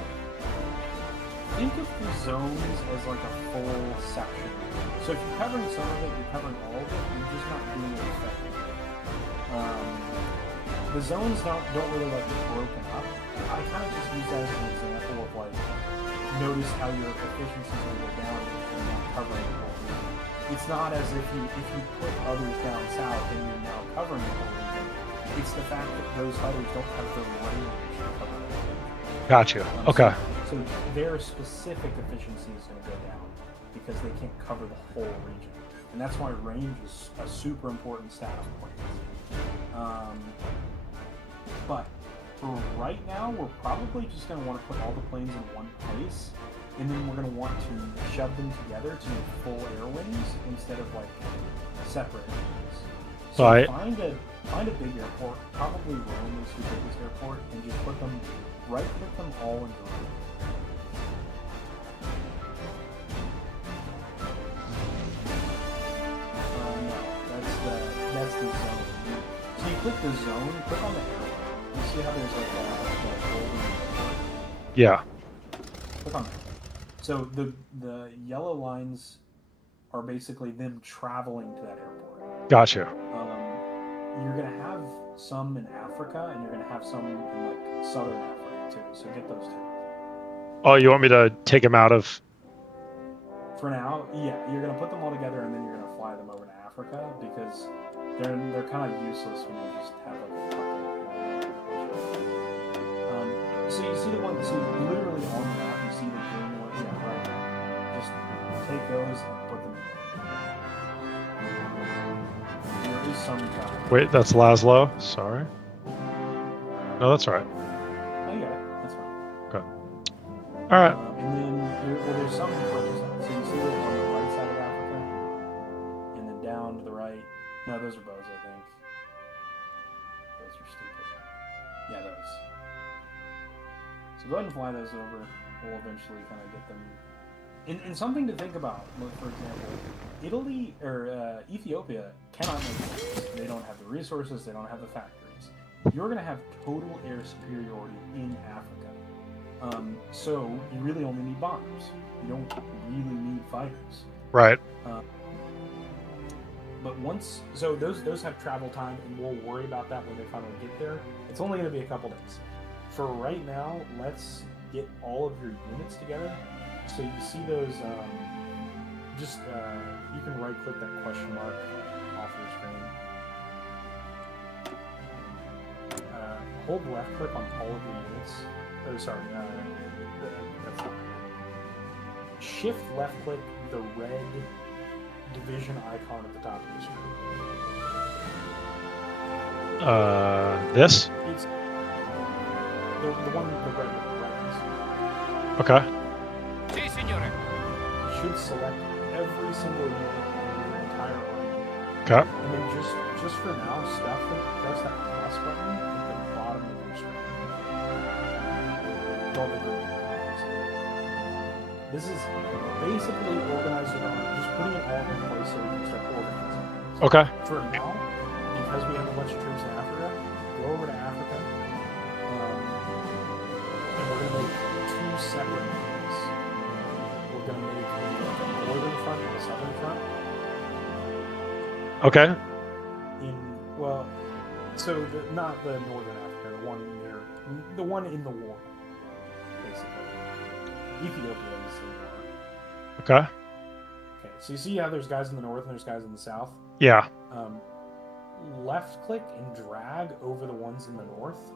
think of the zones as like a full section. So if you're covering some of it, you're covering all of it. You're just not doing it effectively. The zones don't really like get broken up. I kind of just use that as an example of like notice how your efficiencies will go down if you're not covering the whole region. It's not as if you put others down south and you're now covering the whole region. It's the fact that those fighters don't have the range to cover the whole region. Gotcha. Okay. So their specific efficiency is going to go down because they can't cover the whole region. And that's why range is a super important stat on planes. But for right now, we're probably just going to want to put all the planes in one place, and then we're going to want to shove them together to make full air wings instead of like separate wings. So find a big airport, probably Rome is your biggest airport, and just put them right-click them all into Rome. No, that's the zone. So you click the zone, click on the arrow. You see how there's like that golden airport? Yeah. Click on that. So the yellow lines are basically them traveling to that airport. Gotcha. You're gonna have some in Africa, and you're gonna have some in like southern Africa too. So get those two. Oh, you want me to take them out of? For now, yeah, you're gonna put them all together, and then you're gonna fly them over to Africa because they're kind of useless when you just have like a couple. So you see the one, so literally on the map, you see the green one, yeah, right. Just take those and put them in. There is some time. Wait, that's Laszlo. Sorry. No, that's all right. Oh yeah, that's fine. Okay. All right. And then there's some further south. So you see it on the right side of Africa, and then down to the right. No, those are bows, I think. Those are stupid. Yeah, those. So go ahead and fly those over. We'll eventually kind of get them. And something to think about. Look, for example, Italy or Ethiopia cannot make planes. They don't have the resources. They don't have the factories. You're going to have total air superiority in Africa. So you really only need bombers. You don't really need fighters. Right. But those have travel time, and we'll worry about that when they finally get there. It's only going to be a couple days. For right now, let's get all of your units together. So you see those, you can right-click that question mark off your screen. Hold left-click on all of your units. Oh, sorry, that's not right. Shift left-click the red division icon at the top of the screen. This? It's the one, the red one, right? Okay. Sí, signore. You should select every single unit in your entire army. Okay. And then just for now, press that plus button at the bottom of your screen. Don't be greedy. This is basically organizing on just putting it all in place so we can start organizing. Okay. For now, because we have a bunch of troops in Africa, go over to Africa, and we're going to make two separate units. We're going to make the northern front and the southern front. Okay. Not the northern Africa, the one in the war, basically. Ethiopia is the war. Okay. Okay, so you see how there's guys in the north and there's guys in the south? Yeah. Left click and drag over the ones in the north.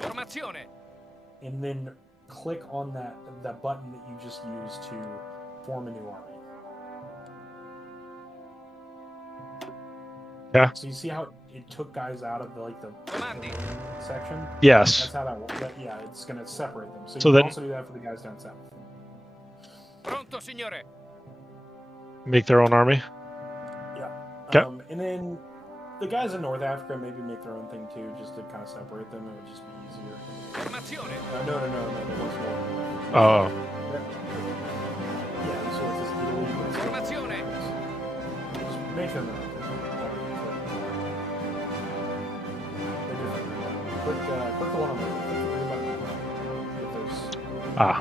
Formazione. And then click on that button that you just used to form a new army. Yeah. So you see how it took guys out of the section? Yes. That's how that works. Yeah, it's going to separate them. So you then, can also do that for the guys down south. Pronto, signore. Make their own army? Yeah. Okay. And then the guys in North Africa maybe make their own thing too, just to kind of separate them. It would just be easier. No. Oh. Yeah, so it's just Italy. Just make them their own thing. Click the one on the click the green button. Get those. Ah.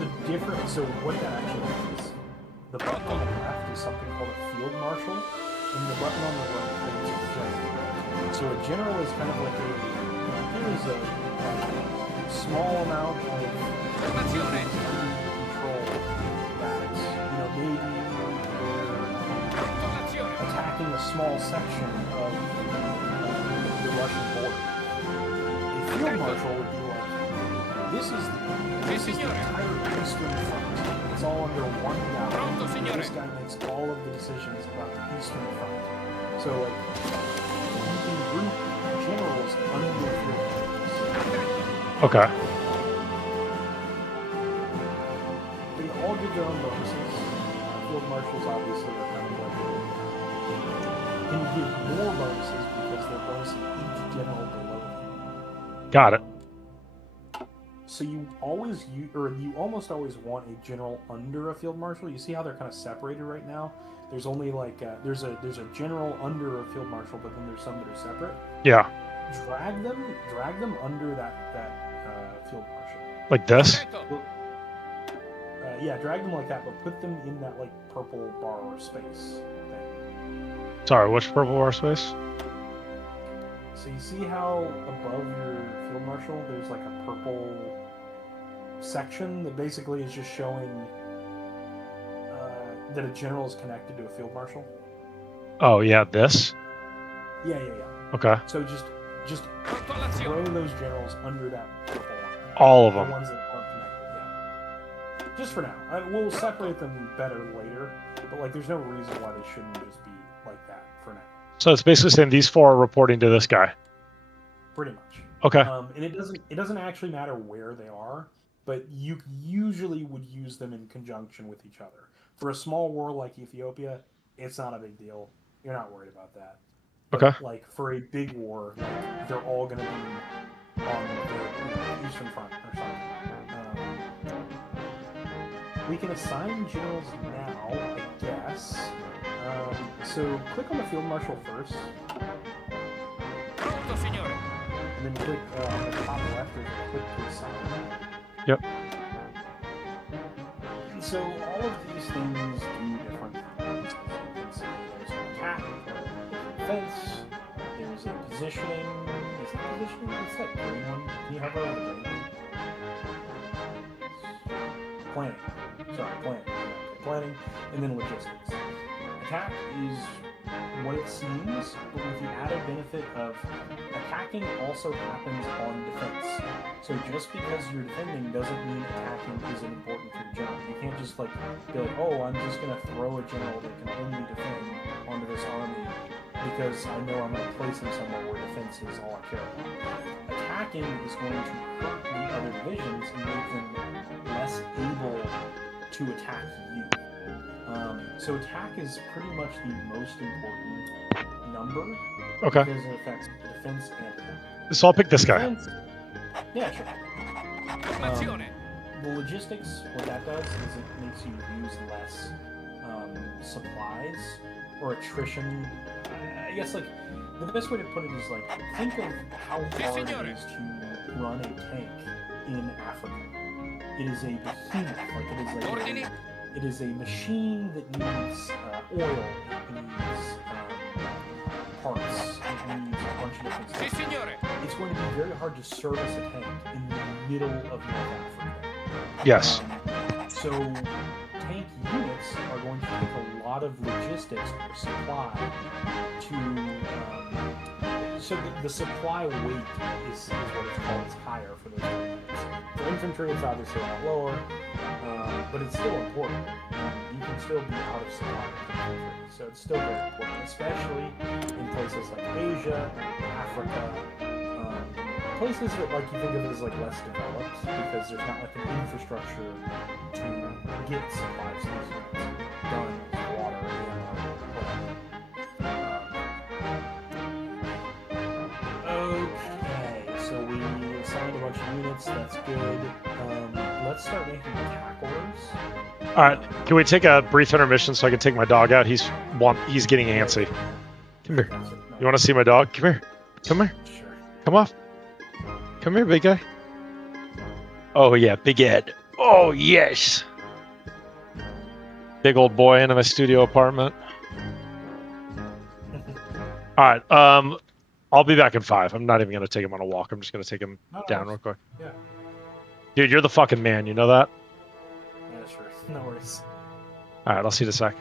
The difference. So what that actually is, the button on the left is something called a field marshal, and the button on the right is a general. So a general is kind of like here's a small amount of control that maybe we're attacking a small section of the Russian border. A field marshal would be like, this is the entire eastern front. It's all under one guy. This guy makes all of the decisions about the eastern front. So like, you can group generals under field marshals. Okay. They all give their own bonuses. Field marshals obviously are kind of like can give more bonuses because they're bonusing each general below them. Got it. So you almost always want a general under a field marshal. You see how they're kind of separated right now? There's only like there's a general under a field marshal, but then there's some that are separate. Yeah. Drag them under that field marshal. Like this? Yeah, drag them like that, but put them in that like purple bar or space thing. Sorry, which purple bar space? So you see how above your field marshal there's like a purple section that basically is just showing that a general is connected to a field marshal? Oh yeah, this? Yeah. Okay. So just throw those generals under that purple one. All of them. The ones that aren't connected, yeah. Just for now. We'll separate them better later, but like there's no reason why they shouldn't just be like that for now. So it's basically saying these four are reporting to this guy. Pretty much. Okay. And it doesn't actually matter where they are, but you usually would use them in conjunction with each other. For a small war like Ethiopia, it's not a big deal. You're not worried about that. But Okay. like for a big war, like, they're all going to be on the eastern front or something. We can assign generals now, I guess. So click on the field marshal first. And then click on the top left or click to assign. Yep. And so all of these things do different things. There's attack, defense. There's a positioning. Is it positioning? What's that green one? Can you hover over the green one? Planning. Sorry, planning. Okay, planning. And then logistics. Attack is what it seems, but with the added benefit of attacking also happens on defense. So just because you're defending doesn't mean attacking isn't important for your general. You can't just like be like, oh, I'm just gonna throw a general that can only defend onto this army because I know I'm gonna place him somewhere where defense is all I care about. Attacking is going to hurt the other divisions and make them less able to attack you. So attack is pretty much the most important number Okay. because it affects defense and attack. So I'll pick this guy. Defense, yeah, sure. Formazione. The logistics, what that does is it makes you use less supplies or attrition. I guess like the best way to put it is like think of how hard it is to run a tank in Africa. It is a behemoth, it is a machine that needs oil, it needs parts, it needs a bunch of different stuff. It's going to be very hard to service a tank in the middle of North Africa. Yes. So tank units are going to take a lot of logistics or supply to so the supply weight is what it's called. It's higher for those units. For infantry, it's obviously a lot lower, but it's still important. You can still be out of supply with infantry, so it's still very important, especially in places like Asia, Africa, places that like you think of as like less developed because there's not like an infrastructure to get supplies to these units, guns, water, whatever. Okay, so we assigned a bunch of units. That's good. Let's start making attack orders. All right. Can we take a brief intermission so I can take my dog out? He's getting antsy. Come here. You want to see my dog? Come here. Come here. Sure. Come off. Come here, big guy. Oh yeah, Big Ed. Oh yes. Big old boy in my studio apartment. All right. I'll be back in 5. I'm not even gonna take him on a walk. I'm just gonna take him down real quick. Yeah. Dude, you're the fucking man. You know that? Yeah, sure. No worries. All right. I'll see you in a sec.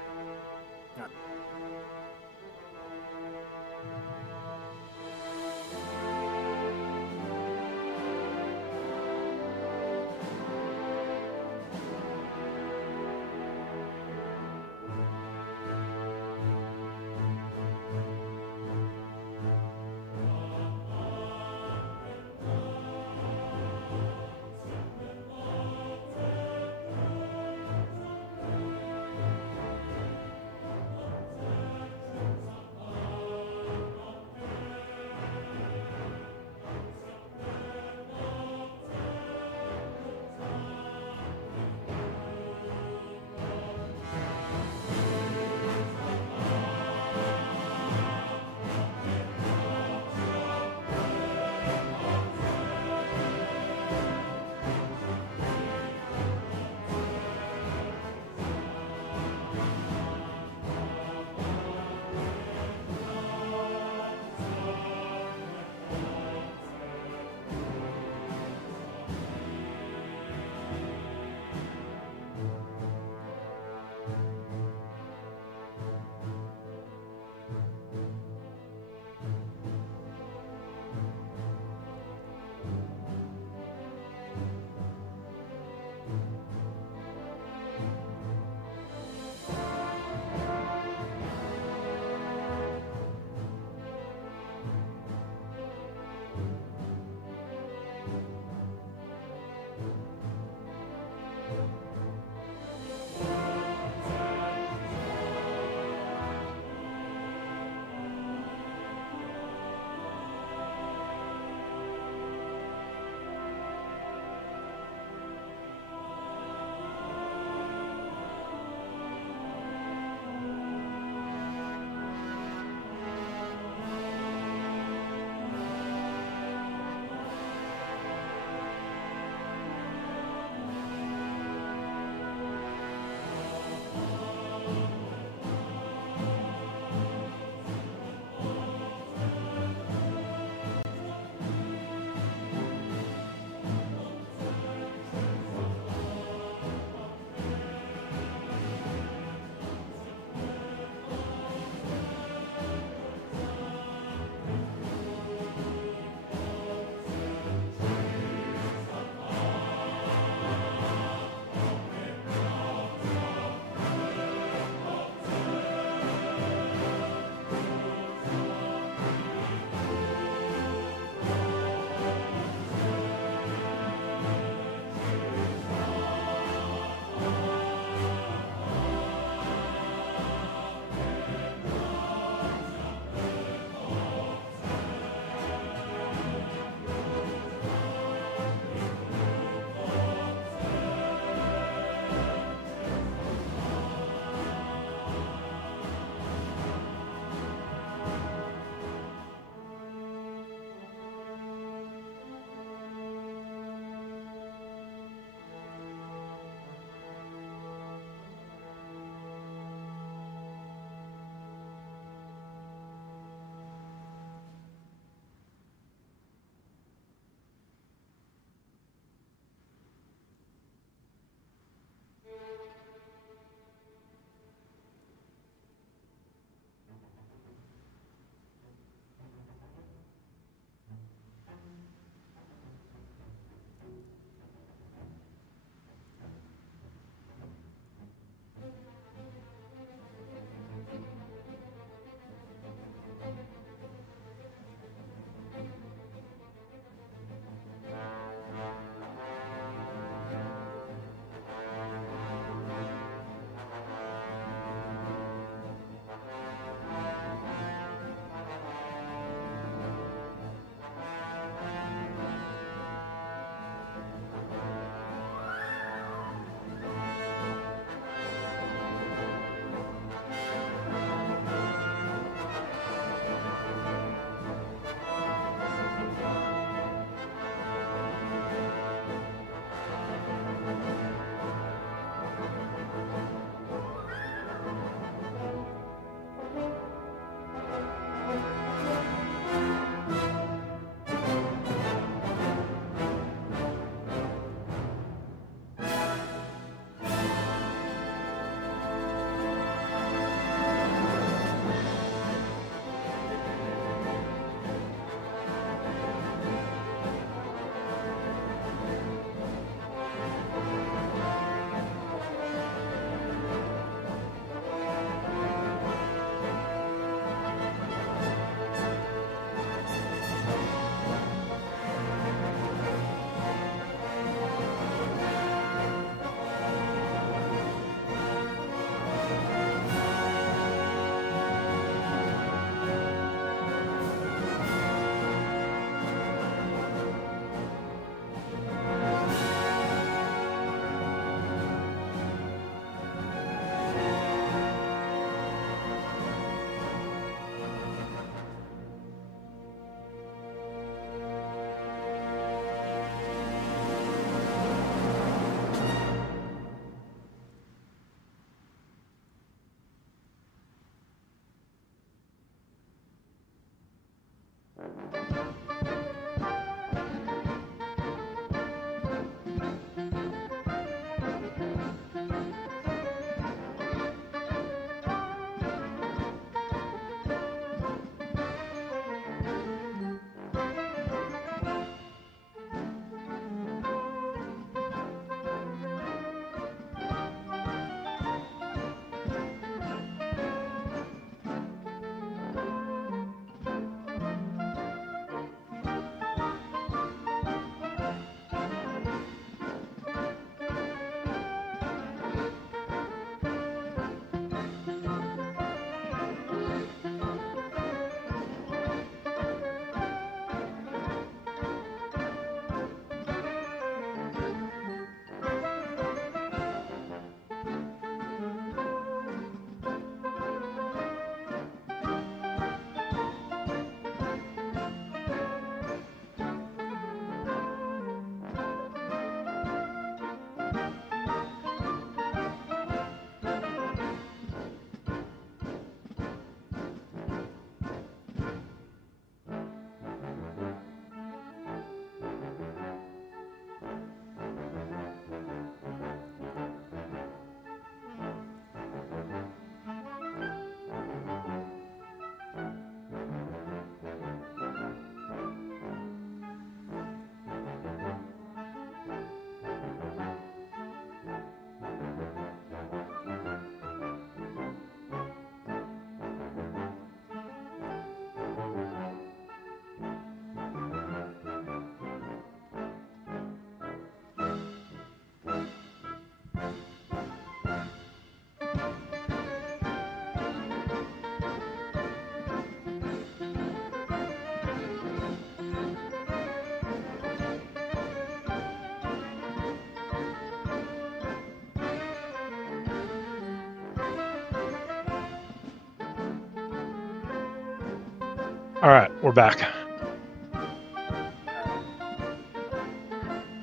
All right, we're back.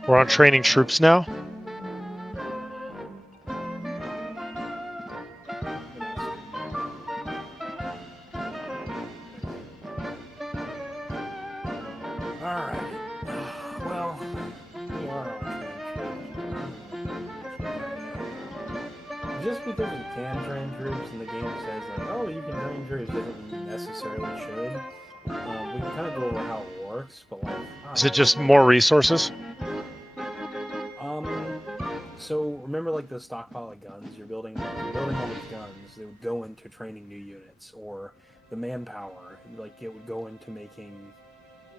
We're on training troops now. Just because you can train troops and the game says like, oh, you can train troops doesn't mean you necessarily should. We can kind of go over how it works, but like, Is it just more resources? So remember like the stockpile of guns you're building all these guns. They would go into training new units, or the manpower, like it would go into making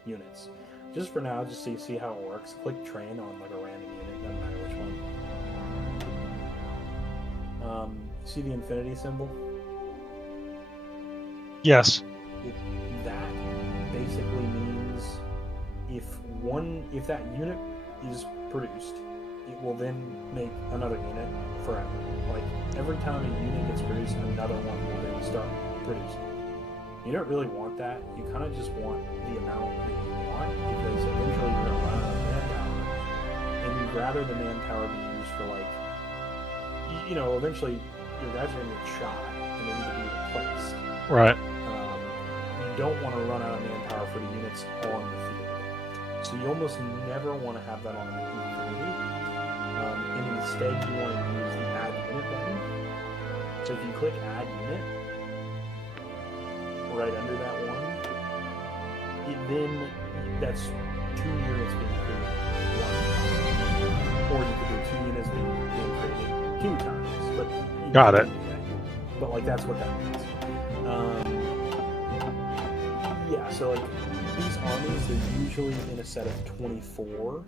units. Just for now, just so you see how it works, click train on like a random unit, doesn't matter which one. See the infinity symbol? Yes. That basically means if that unit is produced, it will then make another unit forever. Like every time a unit gets produced, another one will then start producing. You don't really want that. You kind of just want the amount that you want, because eventually you're going to run out of manpower, and you'd rather the manpower be used for like, eventually your guys are going to get shot and they need to be replaced. Right. You don't want to run out of manpower for the units on the field. So you almost never want to have that on infinity. And instead you want to use the add unit button. So if you click add unit, right under that one, that's 2 units being created one time. Or you could do 2 units being created 2 times. But got it. But like that's what that means. Yeah, so like these armies, they're usually in a set of 24.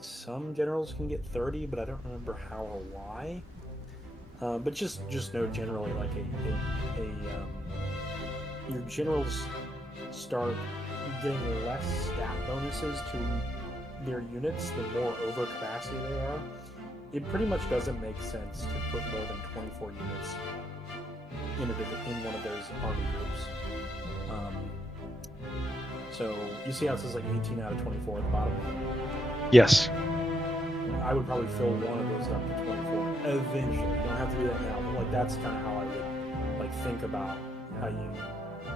Some generals can get 30, but I don't remember how or why. But just know generally like your generals start getting less stat bonuses to their units the more over capacity they are. It pretty much doesn't make sense to put more than 24 units in one of those army groups. So you see how it says like 18 out of 24 at the bottom? Yes. I would probably fill one of those up to 24 eventually. You don't have to do that now, but like that's kind of how I would like think about how you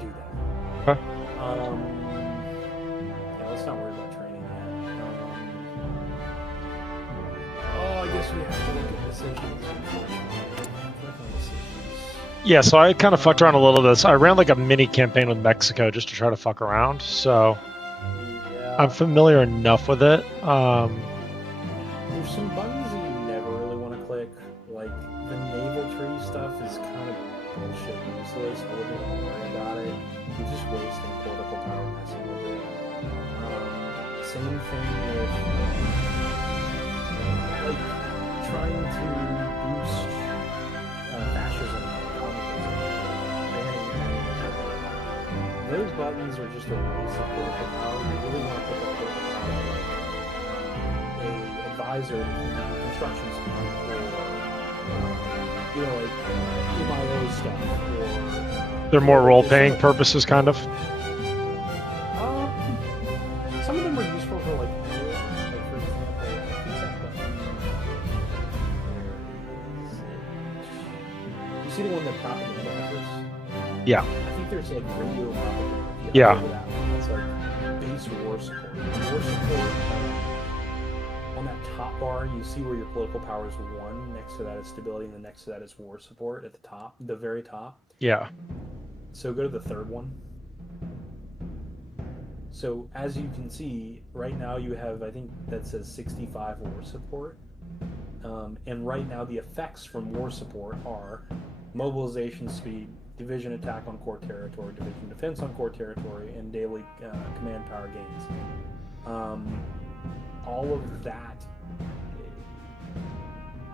do that. Huh? Yeah, let's not worry about training yet. I guess we have to look at decisions. Yeah, so I kind of fucked around a little bit. So I ran like a mini campaign with Mexico just to try to fuck around. So yeah. I'm familiar enough with it. There's some buttons that you never really want to click. Like the naval tree stuff is kind of bullshit useless. I wouldn't even worry about it. You're just wasting political power messing with it. Same thing with like trying to boost fascism. Those buttons are just a waste of political power. You really want to put that political power like a advisor in construction speed, or like MIO stuff, or They're more role-playing purposes, kind of. some of them are useful for like for example, I think that button. You see the one that propaganda efforts? Yeah. I think there's like radio propaganda. Yeah. It's like base war support. War support. On that top bar, you see where your political power is 1. Next to that is stability, and then next to that is war support at the top, the very top. Yeah. So go to the third one. So as you can see, right now you have, I think that says 65 war support. And right now the effects from war support are mobilization speed, division attack on core territory, division defense on core territory, and daily command power gains. All of that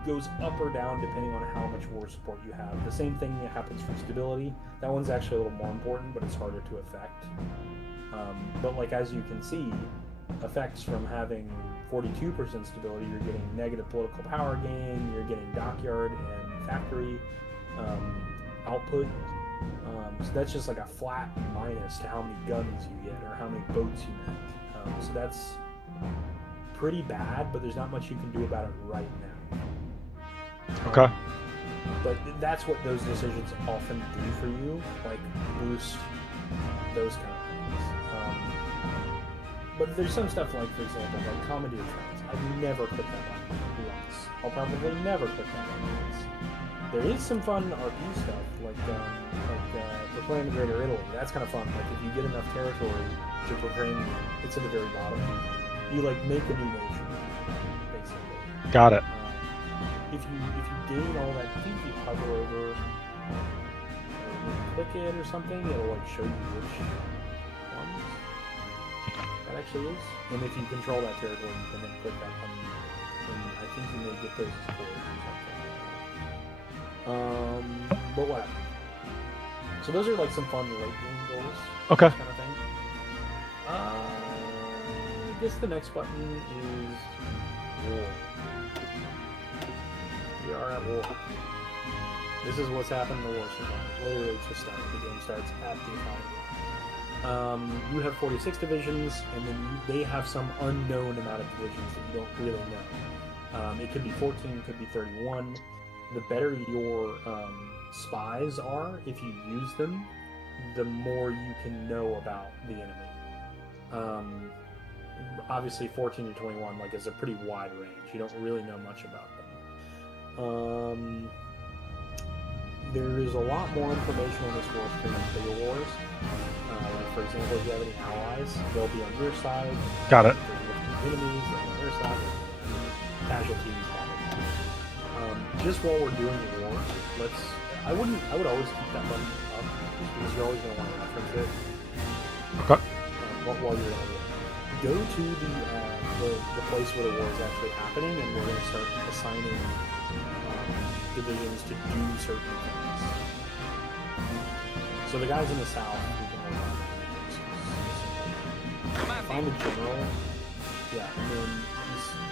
goes up or down depending on how much war support you have. The same thing that happens for stability. That one's actually a little more important, but it's harder to affect. But like as you can see, effects from having 42% stability, you're getting negative political power gain, you're getting dockyard and factory output So that's just like a flat minus to how many guns you get or how many boats you make. So that's pretty bad, but there's not much you can do about it right now. Okay. But that's what those decisions often do for you, like boost those kind of things. But there's some stuff like, for example, like commandeer trains. I've never clicked that button once. I'll probably never click that button once. There is some fun RP stuff, like proclaim Greater Italy. That's kind of fun. Like if you get enough territory to proclaim, it's at the very bottom. You like make a new nation, basically. Got it. If you gain all that, I think if you hover over or click it or something, it'll like show you which ones that actually is. And if you control that territory, you can then click that button. And I think you may get those as cores or something. But what? So those are like some fun late game goals. Okay. Kind of thing. I guess the next button is war. We are at war. This is what's happened in the war so far. Literally it's just started. The game starts at the Italian war. You have 46 divisions, and then they have some unknown amount of divisions that you don't really know. It could be 14, it could be 31. The better your spies are, if you use them, the more you can know about the enemy. Obviously 14 to 21 like is a pretty wide range. You don't really know much about them. There is a lot more information on this war screen than bigger wars. Like for example, if you have any allies, they'll be on your side. Got it. If you have enemies, they'll be on their side. Casualties. Just while we're doing war, I would always keep that button up because you're always going to want to reference it. Okay. While you're on war. Go to the place where the war is actually happening, and we're going to start assigning divisions to do certain things. So the guys in the south, we can work on. Find the general. Yeah, and then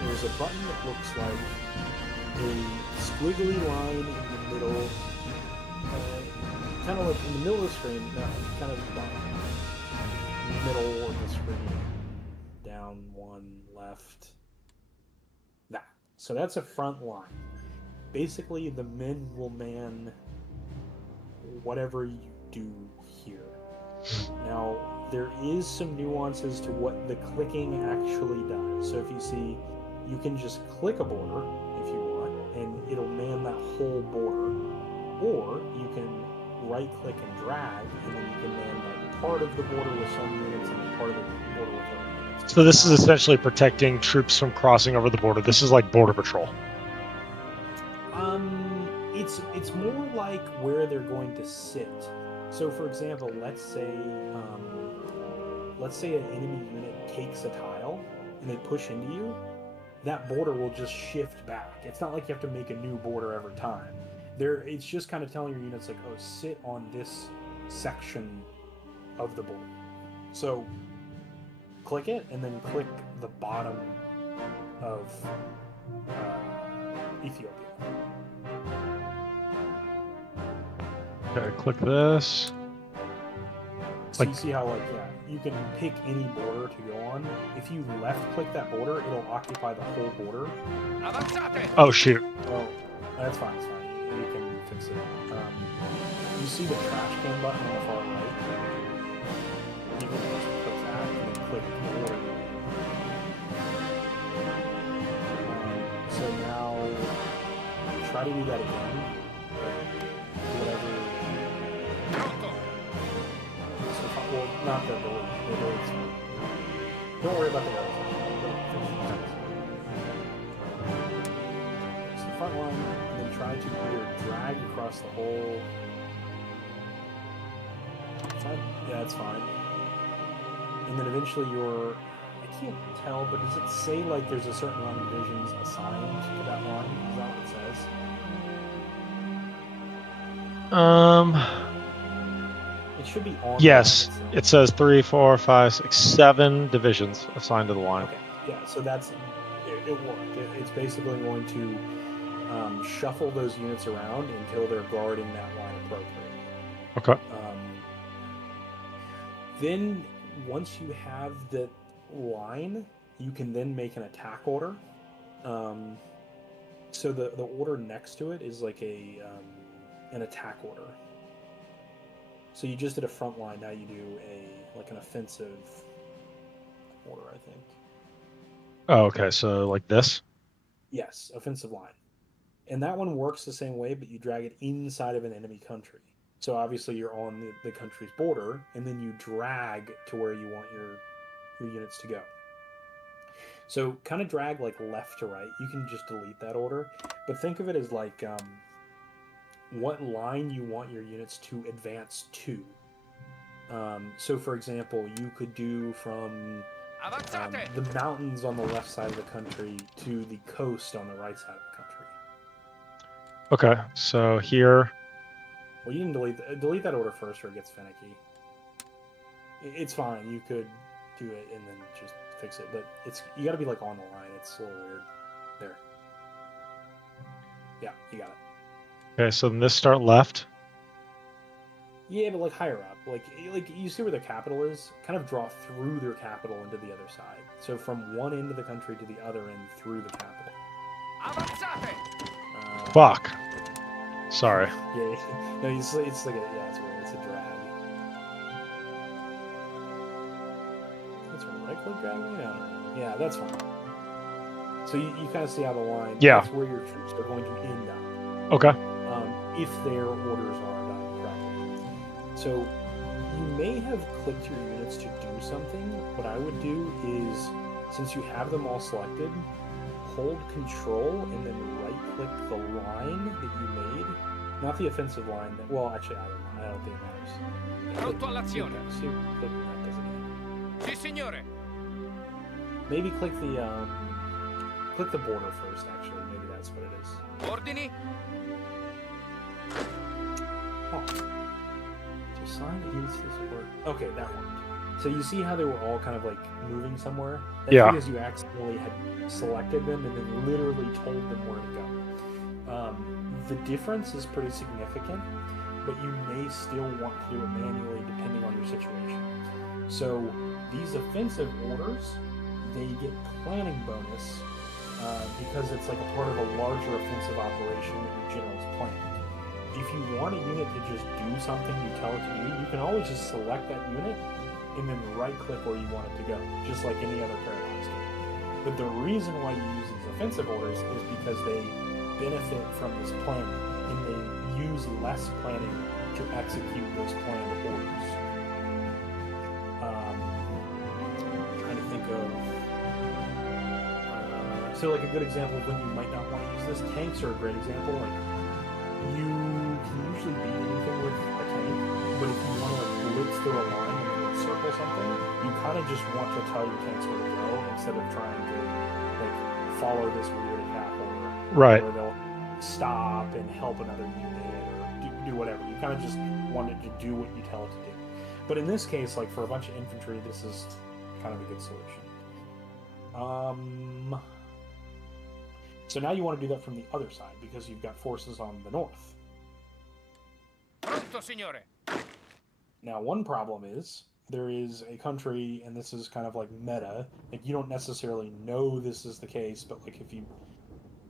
there's a button that looks like a squiggly line in the middle, kind of like in the middle of the screen, kind of middle of the screen, down one, left, that. So that's a front line. Basically, the men will man whatever you do here. Now, there is some nuances to what the clicking actually does. So if you see, you can just click a border if you want, and it'll man that whole border. Or you can right-click and drag, and then you can man like part of the border with some units and then part of the border with other units. So this is essentially protecting troops from crossing over the border. This is like border patrol. It's more like where they're going to sit. So, for example, let's say an enemy unit takes a tile and they push into you. That border will just shift back. It's not like you have to make a new border every time. It's just kind of telling your units like, oh, sit on this section of the border. So, click it and then click the bottom of Ethiopia. Okay, click this. So you see how, like, yeah, you can pick any border to go on. If you left-click that border, it'll occupy the whole border. Oh, shoot. Oh, that's fine, it's fine. You can fix it. You see the trash can button on the far right? You can just click that and then click border. So now, try to do that again. Whatever. Well, not the door. The door's fine. Don't worry about the door. It's the front line, and then try to either drag across the whole. Yeah, that's fine. And then eventually I can't tell, but does it say like there's a certain amount of divisions assigned to that line? Is that what it says? It should be on. Yes, it says 3, 4, 5, 6, 7 divisions assigned to the line. Okay, yeah, so it worked. It's basically going to shuffle those units around until they're guarding that line appropriately. Okay. Then once you have the line, you can then make an attack order. So the order next to it is like an attack order. So you just did a front line. Now you do an offensive order, I think. Oh, okay. So like this. Yes, offensive line. And that one works the same way, but you drag it inside of an enemy country. So obviously you're on the country's border, and then you drag to where you want your units to go. So kind of drag like left to right. You can just delete that order, but think of it as like what line you want your units to advance to. So for example, you could do from the mountains on the left side of the country to the coast on the right side of the country. Okay, so here. Well, you can delete that order first, or it gets finicky. It's fine. You could do it and then just fix it, but you got to be like on the line. It's a little weird. There. Yeah, you got it. Okay, so then this start left. Yeah, but like higher up, like you see where the capital is. Kind of draw through their capital into the other side. So from one end of the country to the other end through the capital. Fuck. Sorry. Yeah, no, it's like it's weird. It's a drag. That's right click dragging. Yeah, that's fine. So you kind of see how the line. Yeah. That's where your troops are going to end up. Okay. If their orders are done correctly. So you may have clicked your units to do something. What I would do is, since you have them all selected, hold Control and then right-click the line that you made. Not the offensive line. Well, actually, I don't think it matters. Pronto all'azione. See, clicking that doesn't matter. Sì, signore. Maybe click the border first. Actually, maybe that's what it is. Ordini. Oh. To assign the units to support. Okay, that worked. So you see how they were all kind of like moving somewhere? That's Yeah. because you accidentally had selected them and then literally told them where to go. The difference is pretty significant, but you may still want to do it manually depending on your situation. So these offensive orders, they get planning bonus because it's like a part of a larger offensive operation that your general's planned. If you want a unit to just do something you tell it to do, you can always just select that unit and then right-click where you want it to go, just like any other Paradox game. But the reason why you use these offensive orders is because they benefit from this planning, and they use less planning to execute those planned orders. Trying to think of... so like a good example of when you might not want to use this, tanks are a great example. Like, you can usually beat anything with a tank, but if you want to like blitz through a line and then circle something, you kind of just want to tell your tanks where to go instead of trying to like follow this weird attack order. Right. Where they'll stop and help another unit or do whatever. You kind of just want it to do what you tell it to do. But in this case, like for a bunch of infantry, this is kind of a good solution. So now you want to do that from the other side because you've got forces on the north. Pronto, signore. Now, one problem is there is a country, and this is kind of like meta. Like you don't necessarily know this is the case, but like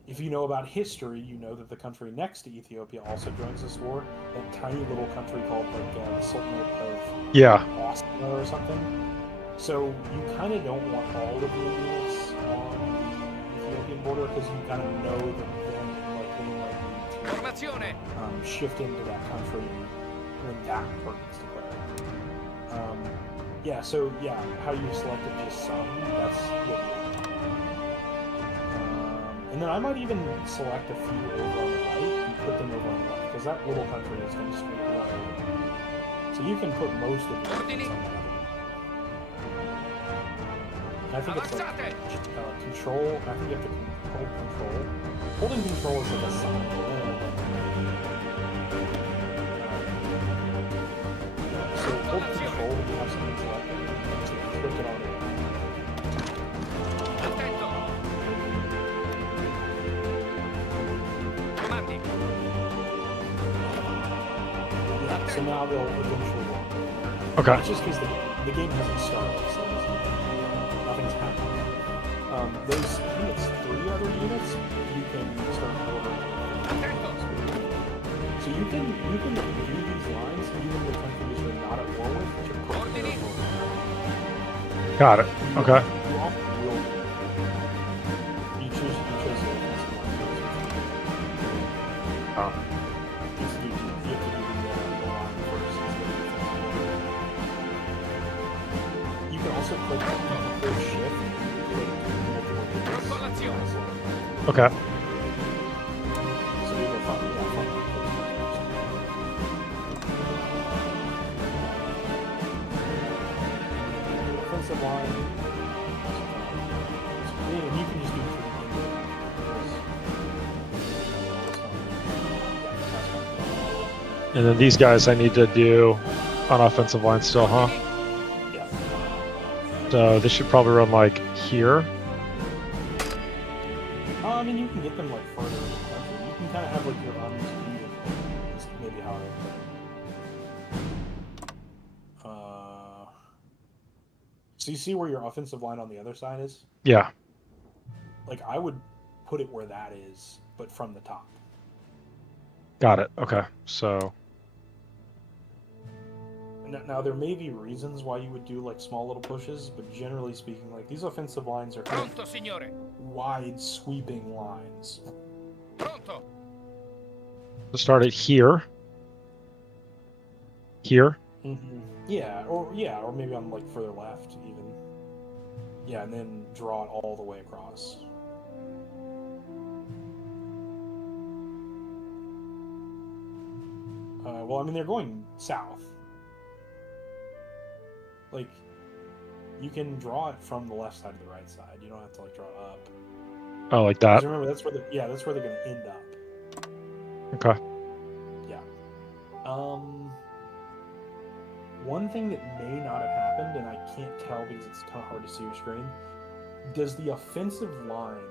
if you know about history, you know that the country next to Ethiopia also joins this war. That tiny little country called like the Sultanate of Austria or something. So you kind of don't want all of the units on the Ethiopian border because you kind of know that then like they might need to Formazione. shift into that country when that part gets declared. How you selected just some, that's what you want. And then I might even select a few over on the right and put them over on the left, because that little country is going to straight run over. So you can put most of the units on that. And I think it's like control. I think you have to hold control. Holding control is like a sign. So hold control when you have something selected. So click it on it. Attento. Comandi. Yeah, so and now they'll eventually work. Okay. It's just because the game hasn't started, so nothing's happening. Those, I think it's 3 other units you can start ordering. So you can do these lines even with countries you're not at war with to prepare for war. Got it. Okay. You often will. You choose the offensive line. Oh. You have to do the line first instead of the defensive line. You can also click shift and click multiple units. Okay. So we go front line. Offensive line. And you can just do And then these guys I need to do on offensive line still, huh? yeah. So this should probably run like here. I mean, you can get them like further in the country. You can kind of have like your armies leading. That's maybe how I would put it. So you see where your offensive line on the other side is? Yeah. Like I would put it where that is, but from the top. Got it. Okay. So Now there may be reasons why you would do like small little pushes, but generally speaking, like these offensive lines are kind Pronto, signore. of wide sweeping lines. Pronto. we'll start it here. Here. Mm-hmm. Yeah, or maybe on like further left even. Yeah, and then draw it all the way across. Well, I mean they're going south. Like, you can draw it from the left side to the right side. You don't have to like draw it up. Oh, like 'Cause that. remember, that's where that's where they're gonna end up. Okay. Yeah. One thing that may not have happened, and I can't tell because it's kind of hard to see your screen. Does the offensive line?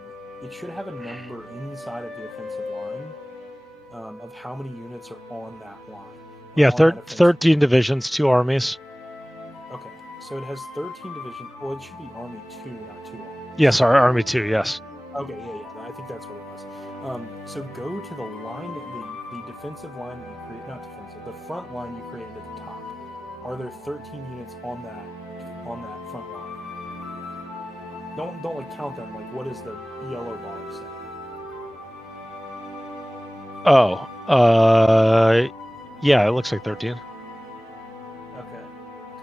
It should have a number inside of the offensive line of how many units are on that line. Yeah, on that offensive 13 divisions, 2 armies. Okay, so it has 13 divisions. Well, it should be Army 2, not 2 Army. Yes, our army 2, yes. Okay, yeah. I think that's what it was. So go to the line, the defensive line that you create, not defensive, the front line you created at the top. Are there 13 units on that front line? Don't like count them. Like, what does the yellow bar say? Oh, yeah, it looks like 13. Okay,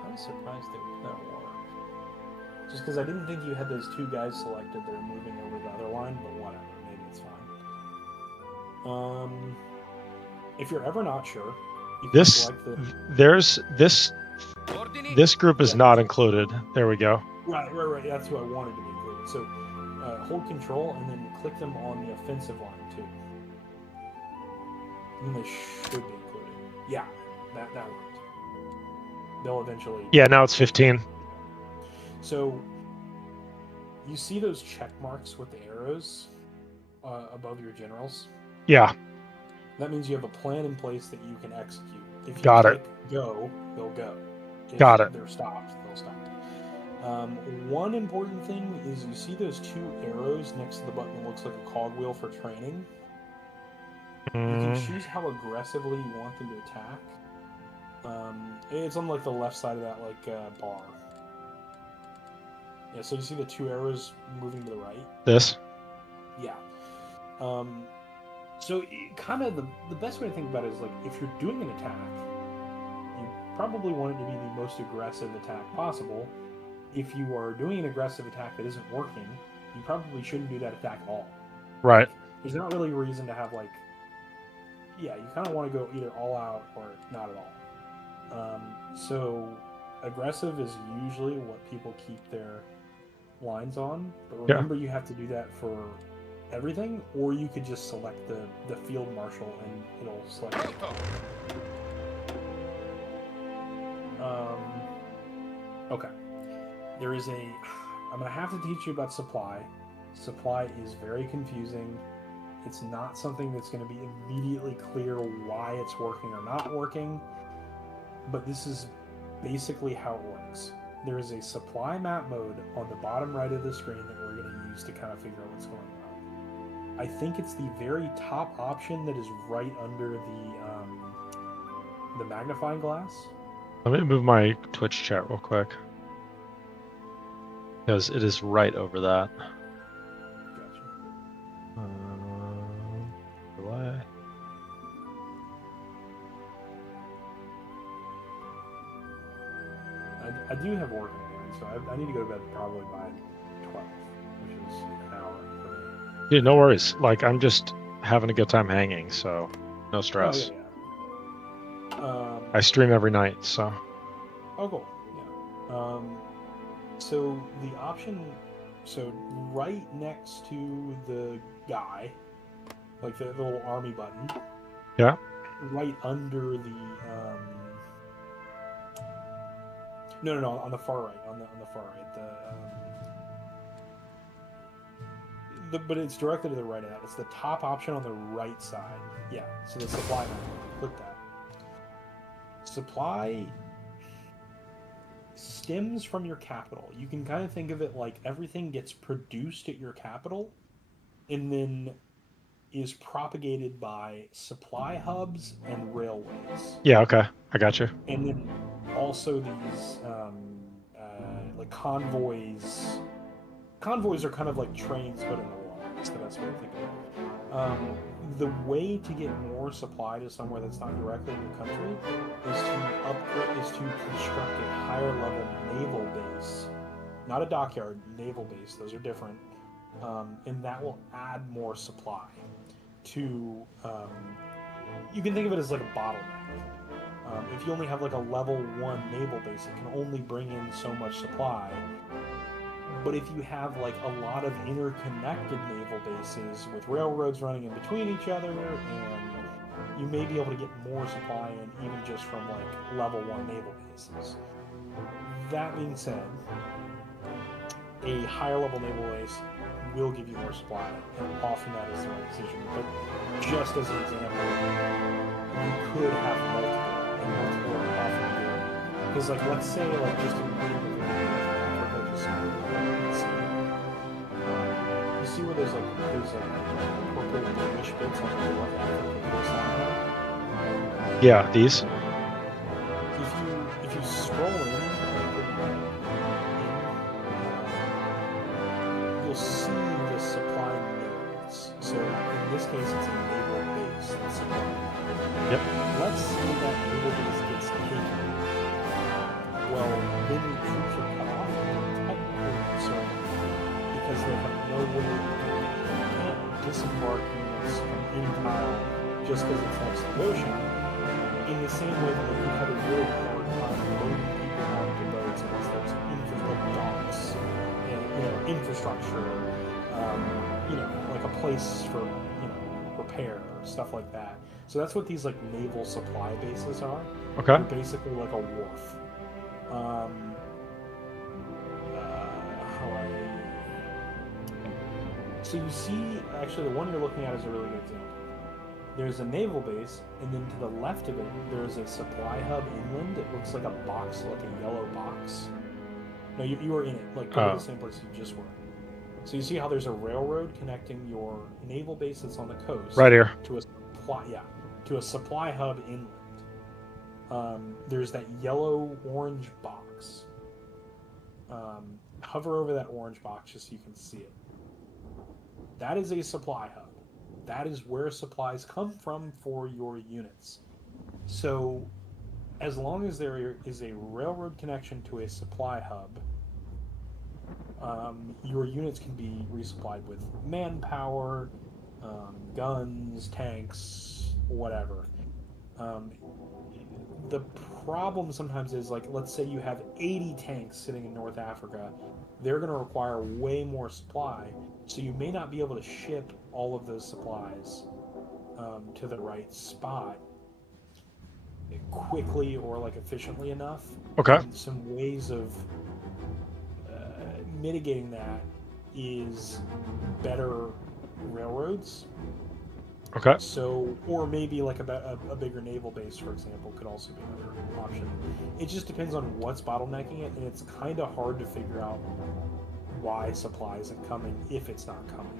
kind of surprised that work. Just because I didn't think you had those 2 guys selected that are moving over the other line, but whatever, maybe it's fine. If you're ever not sure, you can select the... This group is not included. There we go. Right. That's who I wanted to be included. So hold control and then click them on the offensive line too. And then they should be included. Yeah, that worked. They'll eventually... Yeah, now it's 15. So you see those check marks with the arrows above your generals? Yeah. That means you have a plan in place that you can execute. If you Got go, they'll go. If Got it. They're stopped, they'll stop. One important thing is you see those 2 arrows next to the button that looks like a cogwheel for training. You can choose how aggressively you want them to attack. It's on like the left side of that bar. Yeah, so you see the 2 arrows moving to the right? This? Yeah. So kind of the best way to think about it is like if you're doing an attack, you probably want it to be the most aggressive attack possible. If you are doing an aggressive attack that isn't working, you probably shouldn't do that attack at all. Right. There's not really a reason to have like... Yeah, you kind of want to go either all out or not at all. So aggressive is usually what people keep their lines on, but remember you have to do that for everything, or you could just select the field marshal and it'll select it. Okay. There is I'm going to have to teach you about supply. Supply is very confusing. It's not something that's going to be immediately clear why it's working or not working. but this is basically how it works. There is a supply map mode on the bottom right of the screen that we're going to use to kind of figure out what's going on. I think it's the very top option that is right under the magnifying glass. Let me move my Twitch chat real quick. Because it is right over that. Gotcha. Delay. I do have work in the morning, so I need to go to bed probably by 12, which is an hour for me. Yeah, no worries. Like, I'm just having a good time hanging, so no stress. Oh, yeah. I stream every night, so. Oh, cool. Yeah. So the option, so right next to the guy, like the little army button. Yeah. Right under the no, on the far right, on the far right, but it's directly to the right of that. It's the top option on the right side. Yeah. So the supply map. Click that. Supply stems from your capital. You can kind of think of it like everything gets produced at your capital and then is propagated by supply hubs and railways. Yeah, okay. I got you. And then also these like convoys. Convoys are kind of like trains but in the water. That's the best way to think of it. The way to get more supply to somewhere that's not directly in your country is to construct a higher level naval base, not a dockyard, naval base. Those are different, and that will add more supply to. You can think of it as like a bottleneck. If you only have like a level 1 naval base, it can only bring in so much supply. But if you have like a lot of interconnected naval bases with railroads running in between each other, and you may be able to get more supply in even just from like level 1 naval bases. That being said, a higher level naval base will give you more supply, and often that is the right decision. But just as an example, you could have multiple, and multiple are often good. Because like let's say like just in you see where there's purple bluish bits on the left hand. Yeah, these. If you scroll in, you'll see the supply nodes. So in this case, it's a naval base. That's Yep. Let's say that naval base gets taken. Well, then your troops are cut off. Technically, so because they have no way to disembark units from any tile just because it's next to the ocean. In the same way that you have a really hard time loading people onto boats unless there's docks and infrastructure, like a place for repair stuff like that. So that's what these like naval supply bases are. Okay. They're basically like a wharf. So you see, actually, the one you're looking at is a really good example. There's a naval base, and then to the left of it, there's a supply hub inland. It looks like a box, like a yellow box. No, you were in it, like go to the same place you just were. So you see how there's a railroad connecting your naval base that's on the coast, Right here. to a supply hub inland. There's that yellow-orange box. Hover over that orange box just so you can see it. That is a supply hub. That is where supplies come from for your units. So, as long as there is a railroad connection to a supply hub, your units can be resupplied with manpower, guns, tanks, whatever. The problem sometimes is, like, let's say you have 80 tanks sitting in North Africa. They're going to require way more supply, so you may not be able to ship all of those supplies to the right spot quickly or like efficiently enough. Okay. And some ways of mitigating that is better railroads. Okay. So, or maybe like a bigger naval base, for example, could also be another option. It just depends on what's bottlenecking it, and it's kind of hard to figure out why supply isn't coming if it's not coming.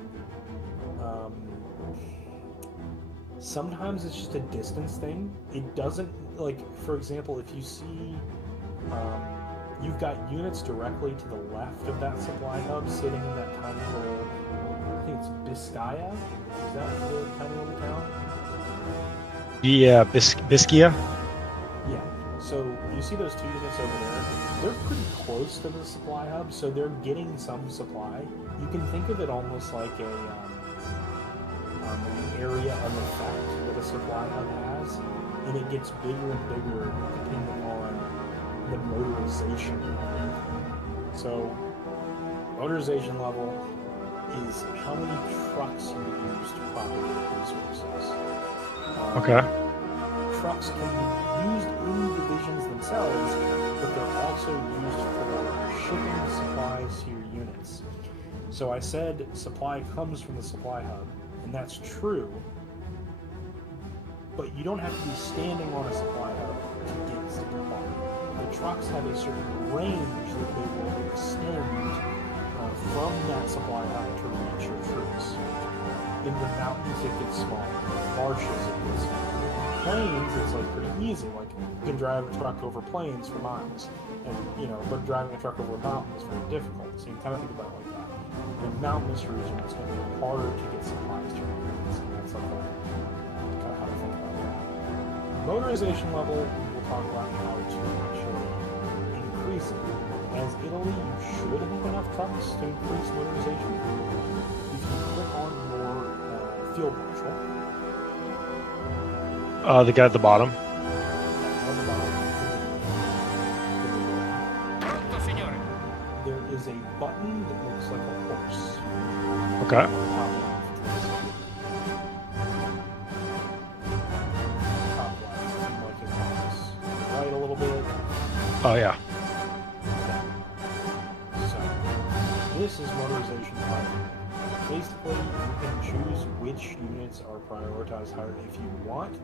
Sometimes it's just a distance thing. It doesn't, like, for example, if you see you've got units directly to the left of that supply hub sitting in that tiny little, I think it's Biscaya? Is that the tiny little town? Yeah, Biskia. Yeah. So you see those two units over there? They're pretty close to the supply hub, so they're getting some supply. You can think of it almost like an area of effect that a supply hub has, and it gets bigger and bigger depending on the motorization. So, motorization level is how many trucks you use to propagate resources. Okay. Trucks can be used in divisions themselves, but they're also used for shipping supplies to your units. So I said supply comes from the supply hub, and that's true, but you don't have to be standing on a supply hub to get supply. The trucks have a certain range that they will extend from that supply hub to reach your troops. In the mountains it gets smaller, in the marshes it gets smaller. Plains, it's like pretty easy. Like you can drive a truck over plains for miles, and but driving a truck over a mountain is very difficult. So you can kind of think about it like that. In a mountainous region, it's going to be harder to get supplies to your units, and that's like kind of how to think about that. Motorization level, we'll talk about how to actually increase it. As Italy, you should have enough trucks to increase motorization. If you click on your field marshal. The guy at the bottom. Pronto, signore. There is a button that looks like a horse. Okay. Top left, like his mouse. Right a little bit. Oh yeah. So, this is motorization planning. Basically, you can choose which units are prioritized higher if you want,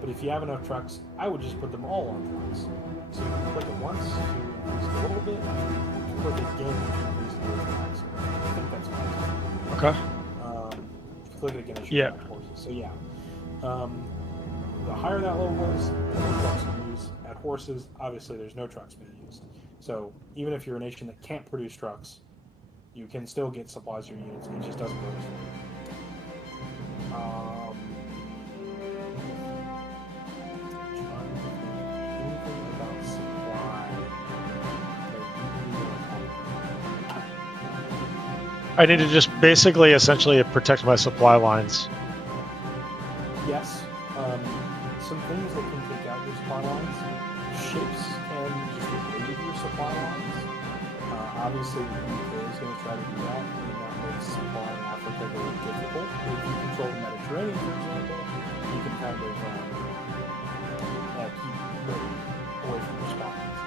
but if you have enough trucks, I would just put them all on trucks. So you can click it once to increase it a little bit, and click again to increase the other trucks. I think that's fine. Okay. If you click it again, it should Yeah. go back to horses. So yeah. The higher that level is, the more trucks you use. At horses, obviously there's no trucks being used. So even if you're a nation that can't produce trucks, you can still get supplies to your units. It just doesn't go as far. Anything about supply? I need to just basically, essentially, protect my supply lines. Yes. Some things that can take out your supply lines. Ships can just invade your supply lines. Obviously, the UK is going to try to do that, and that makes supply in Africa very difficult. If you control the Mediterranean, for example, you can kind of keep Britain away from your supply lines.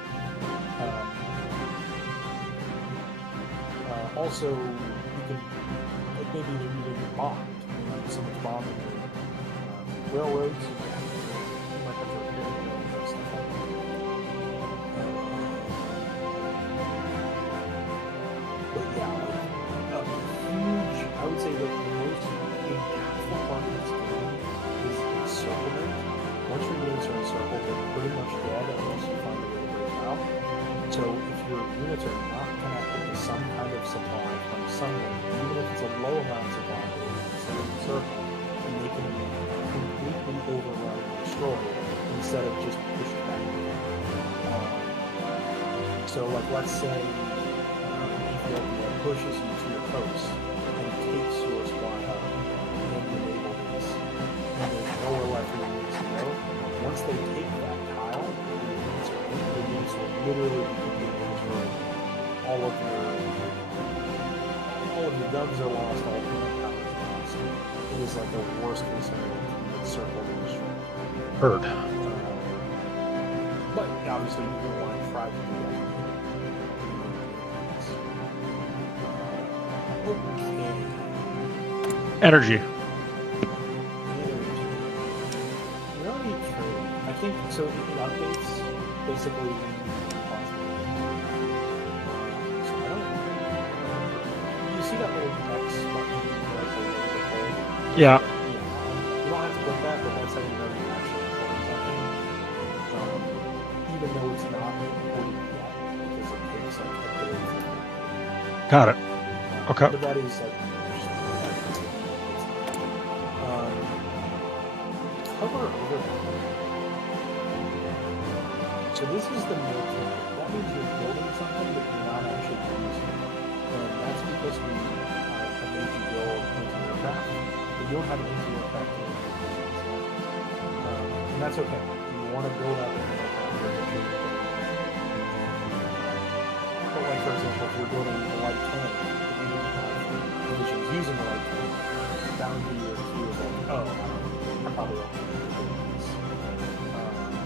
Also, you can, like maybe you're getting bombed. Maybe someone's bombing your railroads. You might have to repair the railroads, stuff like that. But yeah, like huge. I would say that the most impactful part of this game is encirclement. Once your units are encircled, they're pretty much dead unless you find a way to break out. So if your units are not connected to some kind of supply from somewhere, even if it's a low amount of supply, they're encircled, and they can be completely overrun and destroyed instead of just pushed back. So like let's say Ethiopia pushes you to your coast and takes your supply hub and your naval base, and there's nowhere left for your units to go. Once they take that tile, your units will literally be completely destroyed. All of your guns are lost, all of your manpower is lost. It is like the worst case scenario to be encircled and destroyed. Heard. But obviously you want to try to do that. Okay. Energy. Energy. So it updates basically. So I don't. You see that little X button right below the hole? Yeah. You don't have to click that, but that's how you know you're actually recording something. Even though it's not recording yet, because it takes like a day. Got it. Okay. But that is like. Hover over that. So this is the military. That means you're building something that you're not actually using. And that's because we have made you build anti-aircraft, but you don't have an anti-aircraft in your and that's okay. You want to build out an aircraft or make sure you're building it. But like for example, if you're building a light cannon, but you didn't have divisions using a light cannon, that would be your cue of like, oh, I probably don't need to do this.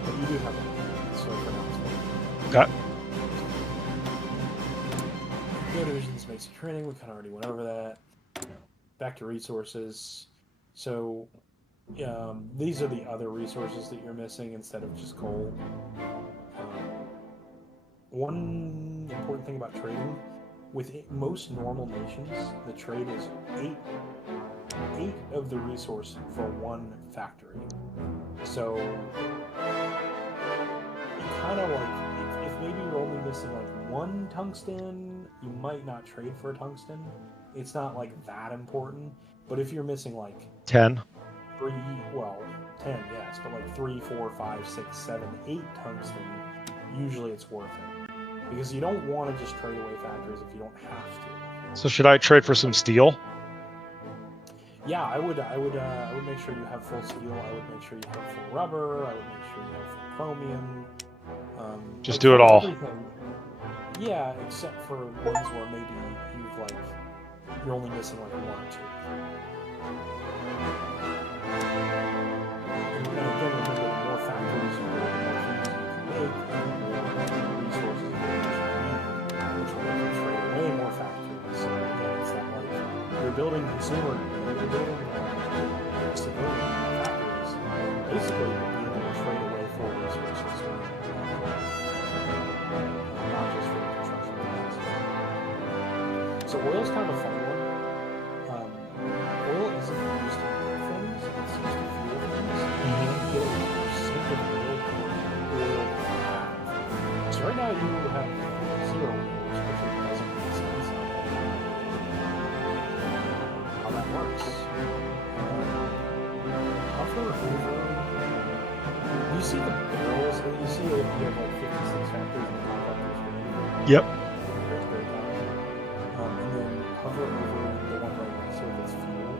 But you do have one, so for now it's fine. Got. No divisions makes you training. We kind of already went over that. Back to resources. So these are the other resources that you're missing instead of just coal. One important thing about trading, with most normal nations, the trade is 8 of the resource for one factory. So you kind of like, if maybe you're only missing like 1 tungsten, you might not trade for a tungsten. It's not like that important. But if you're missing like 10. 10, yes, but like 3, 4, 5, 6, 7, 8 tungsten, usually it's worth it. Because you don't want to just trade away factories if you don't have to. So should I trade for some steel? Yeah, I would make sure you have full steel. I would make sure you have full rubber. I would make sure you have full chromium. Just like do it all. Everything. Yeah, except for ones where maybe you're only missing like 1 or 2. And again, remember, the more factories you build, the more things you can make, and the more resources you can which will make you trade away more factories. So again, it's that like you're building civilian factories. Basically, you're being able to trade away for resources, not just for construction capacity. So oil's kind of a fun one. Oil isn't used to make things; it's used to fuel things. You get a percent of oil per have. So right now you have 0 oils, which doesn't make sense. How that works? Hover over. You see the barrels? You see you have like 56 factories in the contractors. Yep. And then hover over the one right next to it that's fuel.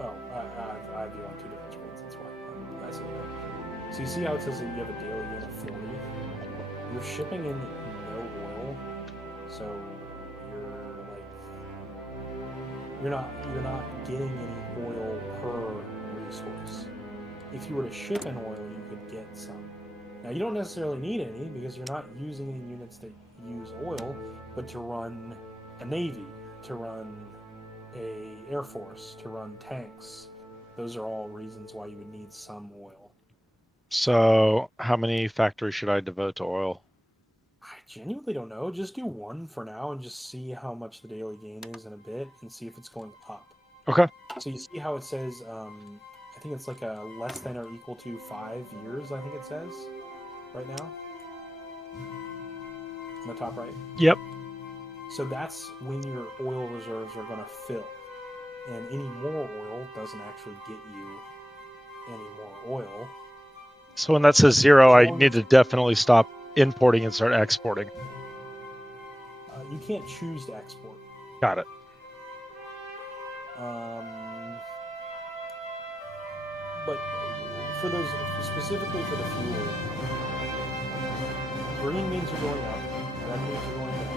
Oh, I do on 2 different screens, that's why. I see that. So you see how it says that you have a daily gain of 40? You're shipping in no oil, so you're not getting any oil per resource. If you were to ship in oil, you could get some. Now you don't necessarily need any because you're not using any units that use oil, but to run a navy, to run a air force, to run tanks, those are all reasons why you would need some oil. So how many factories should I devote to oil? I genuinely don't know. Just do 1 for now and just see how much the daily gain is in a bit and see if it's going up. Okay. So you see how it says, I think it's like a less than or equal to 5 years, I think it says, right now. On the top right. Yep. So that's when your oil reserves are going to fill. And any more oil doesn't actually get you any more oil. So when that says 0, I need to definitely stop importing and start exporting. You can't choose to export. Got it. But for those, specifically for the fuel, green means you're going up, red means you're going down.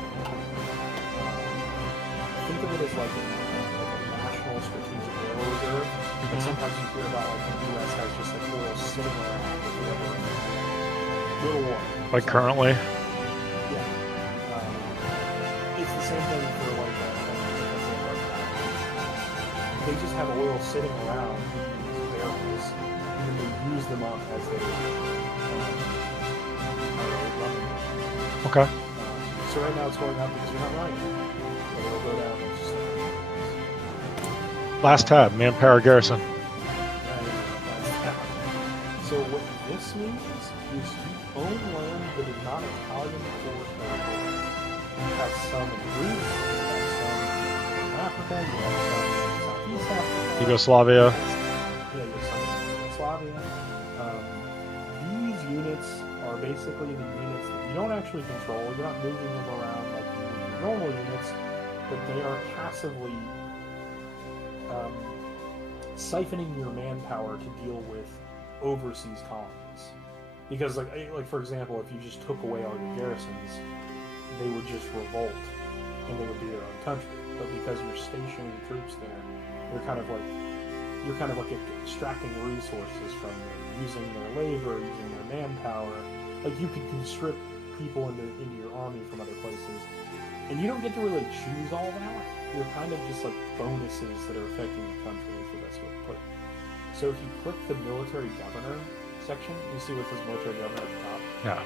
Think of it as like a national strategic oil reserve. But sometimes you hear about like the U.S. has just like oil sitting around with whatever little war. Like currently? Yeah. It's the same thing for like just have oil sitting around in these barrels, and then they use them up as they run them. Okay. So right now it's going up because you're not running it. But it'll go down. It's just Last tab, manpower garrison. So what this means is you own land that is not Italian or Arabic. You have some in Greece, you have some in Africa, you have some in Southeast Africa. Yugoslavia. Yeah, you have some in Yugoslavia. These units are basically the units that you don't actually control. You're not moving them around like you do your normal units, but they are passively siphoning your manpower to deal with overseas colonies. Because, like for example, if you just took away all your garrisons, they would just revolt and they would be their own country. But because you're stationing troops there, you're kind of like extracting resources from them, using their labor, using their manpower. Like you could conscript people into your army from other places, and you don't get to really choose all that. You're kind of just like bonuses that are affecting your country, is the best way to put it. So if you click the military governor section, you see what says military governor at the top? Yeah.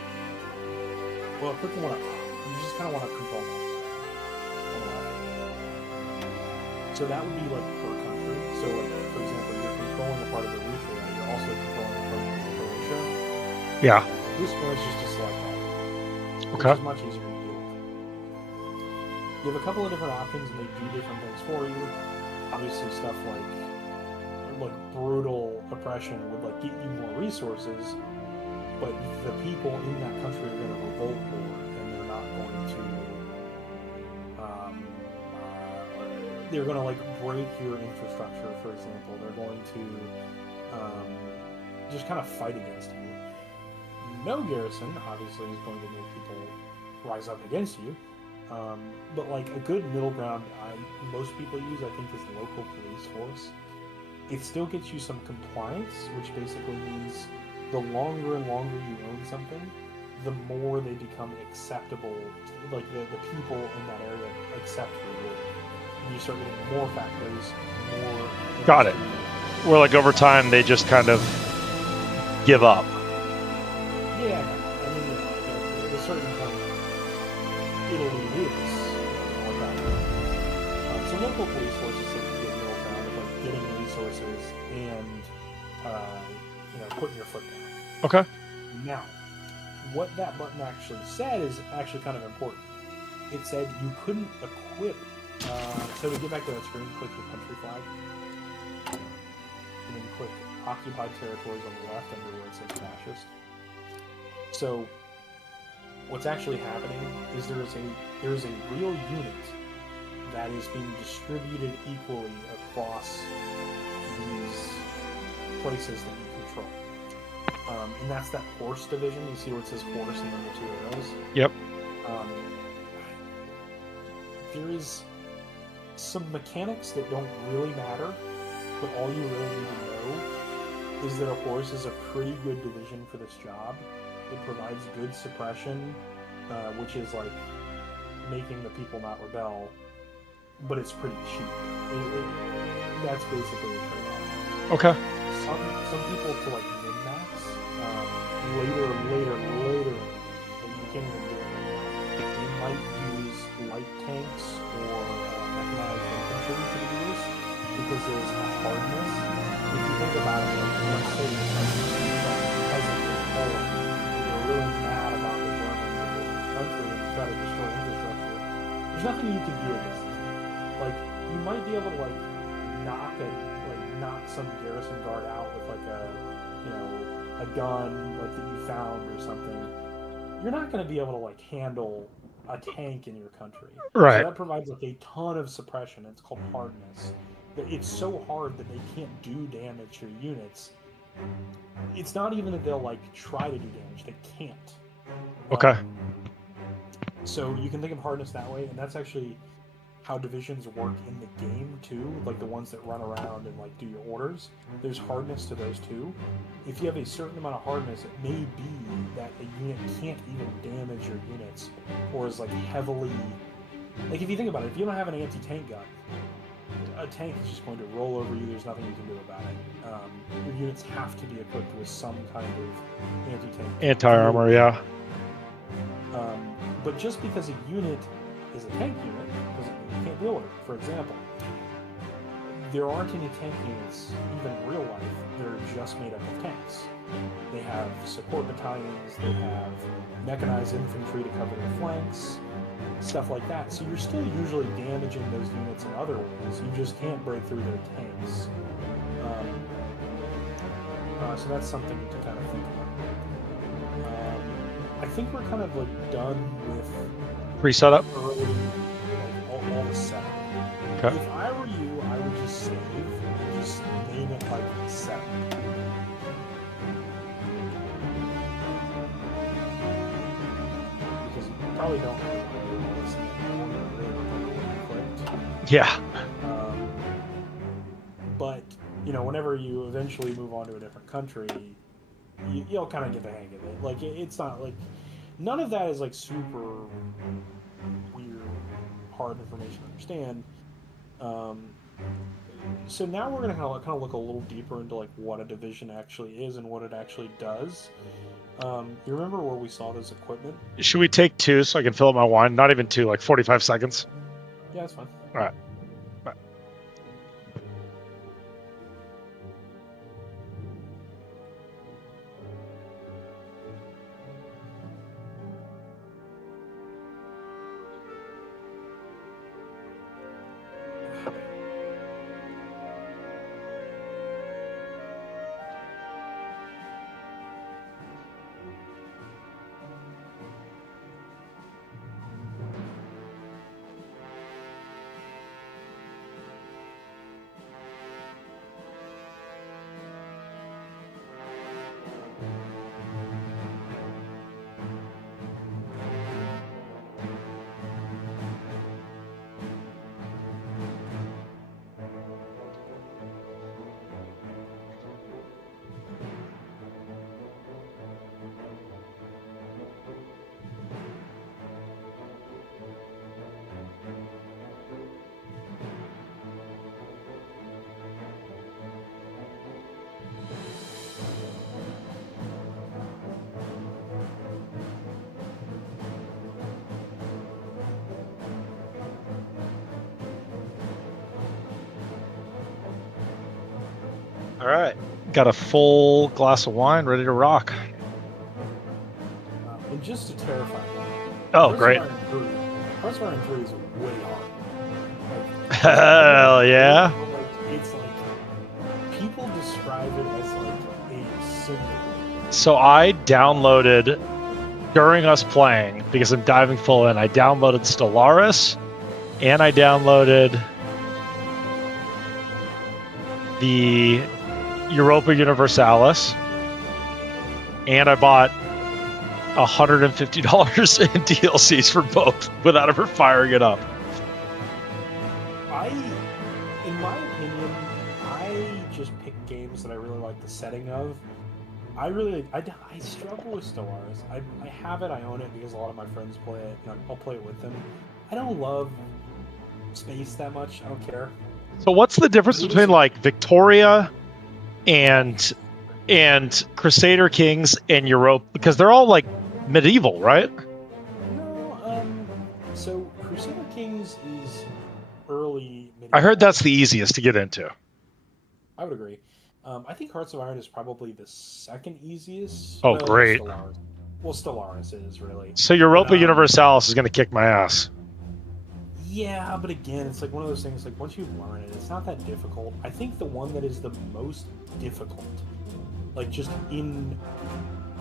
Well, click the one up top. You just kind of want to control that. On the left. So that would be like per country. So like, for example, you're controlling a part of Eritrea, you're also controlling a part of Croatia. Yeah. This one is just to select that. Okay. Which is much easier to deal with. You have a couple of different options and they do different things for you. Obviously stuff like brutal oppression would like get you more resources, but the people in that country are going to revolt more, and they're not going to they're going to like break your infrastructure, for example. They're going to just kind of fight against you. No garrison obviously is going to make people rise up against you, but like a good middle ground most people use, I think, is local police force. It still gets you some compliance, which basically means the longer and longer you own something, the more they become acceptable. Like the people in that area accept your rule. And you start getting more factories, more... Got it. Where like over time they just kind of give up. Yeah, I mean, at a certain point, Italy is like that. So local police forces that you get middle ground of like getting resources and putting your foot down. Okay. Now, what that button actually said is actually kind of important. It said you couldn't equip. So to get back to that screen, click your country flag, and then click occupied territories on the left under where it says fascist. So what's actually happening is there is a real unit that is being distributed equally across these places that you control. And that's that horse division. You see where it says horse and then the two arrows? Yep. There is some mechanics that don't really matter, but all you really need to know is that a horse is a pretty good division for this job. It provides good suppression, which is like making the people not rebel, but it's pretty cheap. That's basically a trade-off. Okay. Some people to like min-max later, you can't even do it anymore. They might use light tanks or mechanized infantry to do this because there's a hardness. If you think about it, like, let's say you're peasant in Poland, you're really mad about the Germans and the country and try to destroy infrastructure. There's nothing you can do against them. Like, you might be able to like knock some garrison guard out with like a gun like that you found or something. You're not going to be able to like handle a tank in your country. Right. So that provides like a ton of suppression. It's called hardness. It's so hard that they can't do damage to your units. It's not even that they'll like try to do damage. They can't. Okay. So you can think of hardness that way, and that's actually how divisions work in the game too, like the ones that run around and like do your orders. There's hardness to those too. If you have a certain amount of hardness, it may be that a unit can't even damage your units, or is like heavily... Like if you think about it, if you don't have an anti-tank gun, a tank is just going to roll over you. There's nothing you can do about it. Your units have to be equipped with some kind of anti-tank. Anti-armor, yeah. But just because a unit is a tank unit doesn't mean you can't deal with it. For example, there aren't any tank units, even in real life, that are just made up of tanks. They have support battalions, they have mechanized infantry to cover their flanks, stuff like that. So you're still usually damaging those units in other ways. You just can't break through their tanks. So that's something to kind of think about. I think we're kind of like done with Pre-setup? early, like all the setup. Okay. If I were you, I would just save and just name it like setup. Because you probably don't really want to do all this really clicked. Yeah. But you know, whenever you eventually move on to a different country, you'll kind of get the hang of it. Like it's not like none of that is like super weird, hard information to understand. So now we're gonna kind of look a little deeper into like what a division actually is and what it actually does. You remember where we saw this equipment? Should we take 2 so I can fill up my wine? Not even 2, like 45 seconds. Yeah, that's fine. All right. All right. Got a full glass of wine ready to rock. And just to terrify you, Oh, great. Hearts of Iron 3 is way hard. Hell yeah. It's like people describe it as like a simulator. So I downloaded during us playing, because I'm diving full in, I downloaded Stellaris and I downloaded the Europa Universalis, and I bought $150 in DLCs for both without ever firing it up. In my opinion, I just pick games that I really like the setting of. I struggle with Stellaris. I have it, I own it because a lot of my friends play it, and I'll play it with them. I don't love space that much. I don't care. So what's the difference between like Victoria and Crusader Kings and Europa? Because they're all like medieval, right? No, so Crusader Kings is early medieval. I heard that's the easiest to get into. I would agree. I think Hearts of Iron is probably the second easiest. Oh, great. Stellaris is really. So Europa Universalis is going to kick my ass. Yeah, but again, it's like one of those things, like once you learn it, it's not that difficult. I think the one that is the most difficult, like just in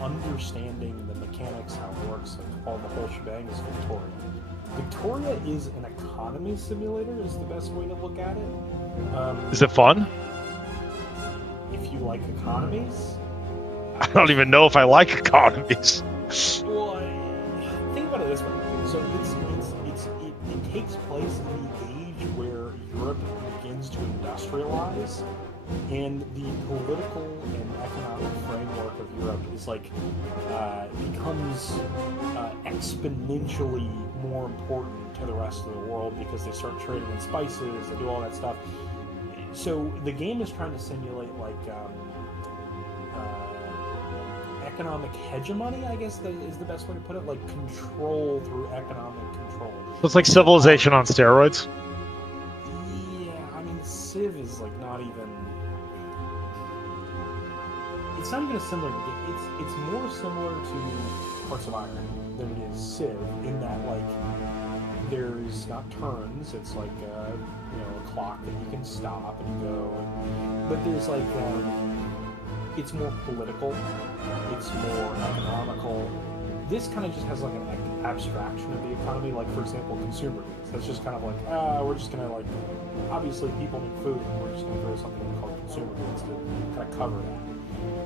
understanding the mechanics, how it works, like all the whole shebang, is Victoria. Victoria is an economy simulator, is the best way to look at it. Is it fun? If you like economies. I don't even know if I like economies. Well, think about it this way. So it takes place in the age where Europe begins to industrialize, and the political and economic framework of Europe is like becomes exponentially more important to to the rest of the world because they start trading in spices, they do all that stuff. So the game is trying to simulate like economic hegemony, I guess is the best way to put it, like control through economic control. So it's like Civilization on steroids. Yeah, I mean Civ is like not even. It's not even a similar game. It's more similar to Hearts of Iron than it is Civ in that like there's not turns. It's like a clock that you can stop and go. But there's like it's more political. It's more economical. This kind of just has like an abstraction of the economy. Like for example, consumer goods. That's just kind of like we're just gonna like obviously people need food. We're just gonna throw something called consumer goods to kind of cover that.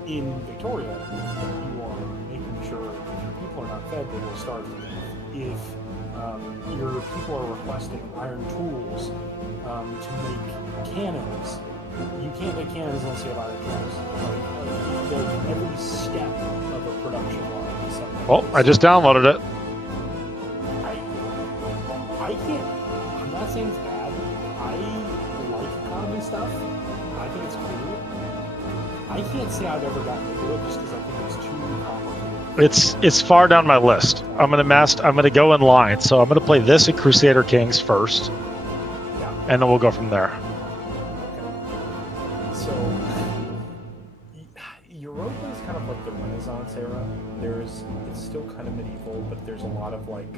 In Victoria, you are making sure if your people are not fed, they will starve to death. If your people are requesting iron tools to make cannons, you can't make cannons unless you have iron tools. Like every step of a production line is something. Oh, I just downloaded it. I can't. I'm not saying it's bad. I like economy stuff. I think it's cool. I can't say I've ever gotten to do it just because I think it's too complicated. It's far down my list. I'm gonna go in line. So I'm gonna play this at Crusader Kings first, and then we'll go from there. Okay. So Europa is kind of like the Renaissance era. It's still kind of medieval, but there's a lot of like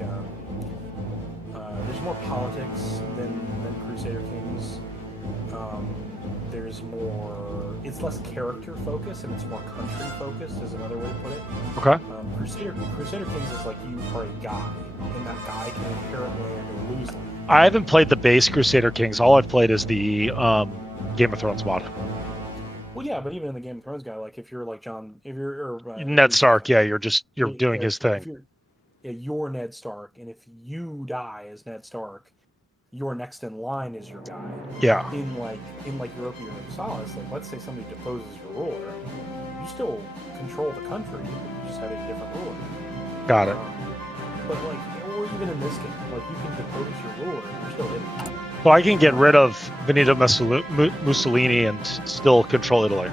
there's more politics than Crusader Kings. There's more. It's less character focused and it's more country focused, is another way to put it. Okay. Crusader Kings is like you are a guy, and that guy can inherit land or lose land. I haven't played the base Crusader Kings. All I've played is the Game of Thrones mod. Well, yeah, but even in the Game of Thrones guy, like if you're like Ned Stark, yeah, you're doing his thing. You're Ned Stark, and if you die as Ned Stark, your next in line is your guy. Yeah. In Europa Universalis, like let's say somebody deposes your ruler, you still control the country, but you just have a different ruler. Got it. But like, or even in this game, like you can depose your ruler and you're still hidden. So I can get rid of Benito Mussolini and still control Italy.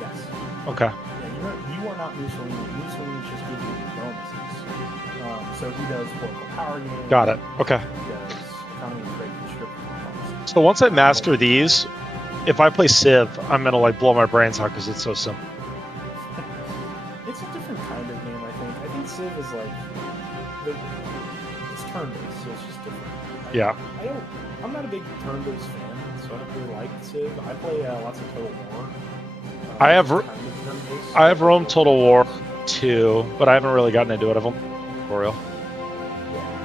Yes. Okay. Yeah, you are not Mussolini. Mussolini's just giving you bonuses. So he does political power games. Got it. Okay. He does economy and trade conscription. So once I master these, if I play Civ, I'm gonna like blow my brains out because it's so simple. It's a different kind of game, I think. I think Civ is like it's turn-based, so it's just different. I'm not a big turn-based fan, so I don't really like Civ. I play lots of Total War. I have roamed Total War 2, but I haven't really gotten into it. I've only tutorial.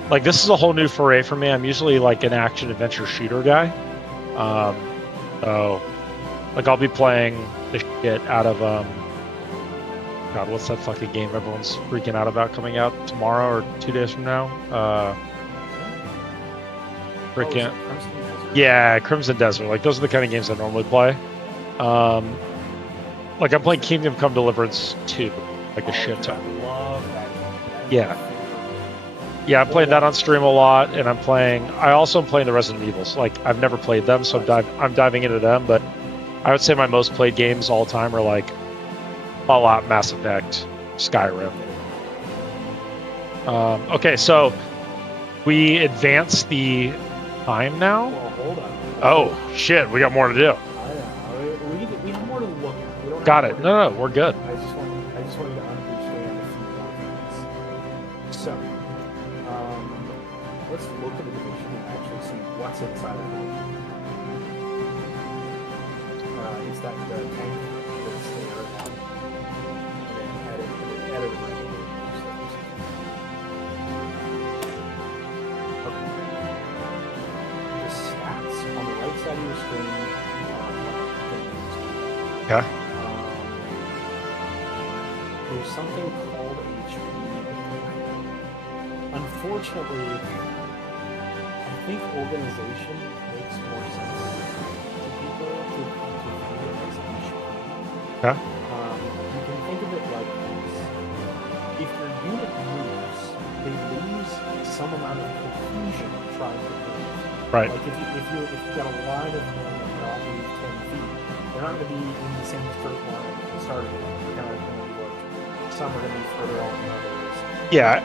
Like this is a whole new foray for me. I'm usually like an action adventure shooter guy. So like I'll be playing the shit out of God, what's that fucking game everyone's freaking out about coming out tomorrow or 2 days from now? Yeah, Crimson Desert. Like those are the kind of games I normally play. Like I'm playing Kingdom Come Deliverance 2, like a shit ton. I love that game. Yeah, I'm playing that on stream a lot, and I also am playing the Resident Evils. Like I've never played them, so I'm diving into them. But I would say my most played games all time are like Fallout, Mass Effect, Skyrim. Okay, so we advance the time now. Well, hold on. Oh shit, we got more to do. I know. We have more to look at. We don't Got have it. more to No, we're good. I just want you to understand a few more things. So, let's look at the division and actually see what's inside of it. It's that the tank that's there now. And then edit it right here. Okay. The stats on the right side of your screen are things. Okay. There's something called HP. Unfortunately, I think organization makes more sense to people to view it as HP. Okay. You can think of it like this. If your unit moves they lose some amount of cohesion trying to move. Right. Like if you've got a line of men that all move 10 feet, they're not going to be in the same straight line at the start of it. They're kind of going to be like, some are going to be further off than others. Yeah,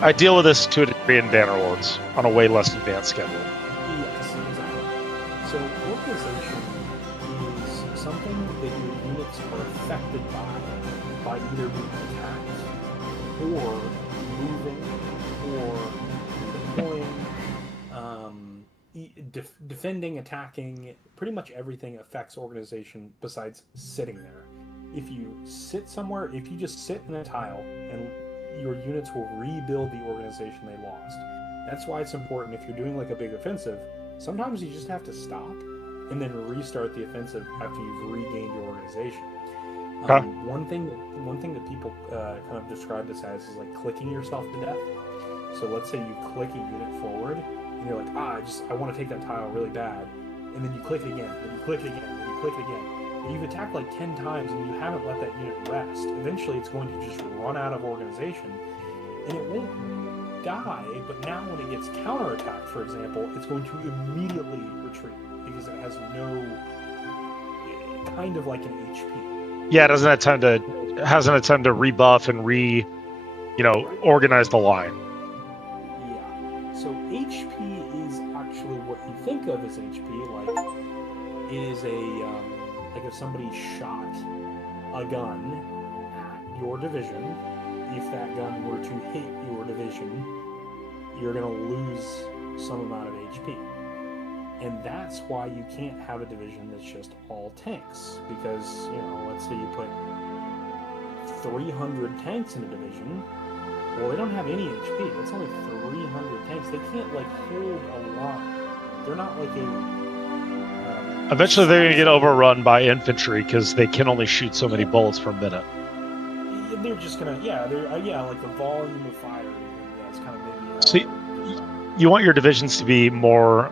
I deal with this to a degree in Bannerlords on a way less advanced schedule. Yes, exactly. So organization is something that your units are affected by either being attacked, or moving, or deploying, defending, attacking. Pretty much everything affects organization besides sitting there. If you sit somewhere, if you just sit in a tile, and your units will rebuild the organization they lost. That's why it's important if you're doing like a big offensive, sometimes you just have to stop and then restart the offensive after you've regained your organization. One thing that people kind of describe this as is like clicking yourself to death. So let's say you click a unit forward and you're like, I want to take that tile really bad, and then you click it again, and you click it again, and you click it again. You've attacked like 10 times and you haven't let that unit rest. Eventually it's going to just run out of organization, and it won't die, but now when it gets counterattacked, for example, it's going to immediately retreat because it has no kind of like an HP. Yeah, it hasn't had time to rebuff and organize the line. Yeah. So HP is actually what you think of as HP, like it is like if somebody shot a gun at your division, if that gun were to hit your division, you're going to lose some amount of HP. And that's why you can't have a division that's just all tanks. Because, let's say you put 300 tanks in a division, well, they don't have any HP. That's only 300 tanks. They can't, hold a line. They're not like a... Eventually, they're going to get overrun by infantry because they can only shoot so many bullets per minute. They're just going to, like the volume of fire. That's kind of maybe how you want your divisions to be more,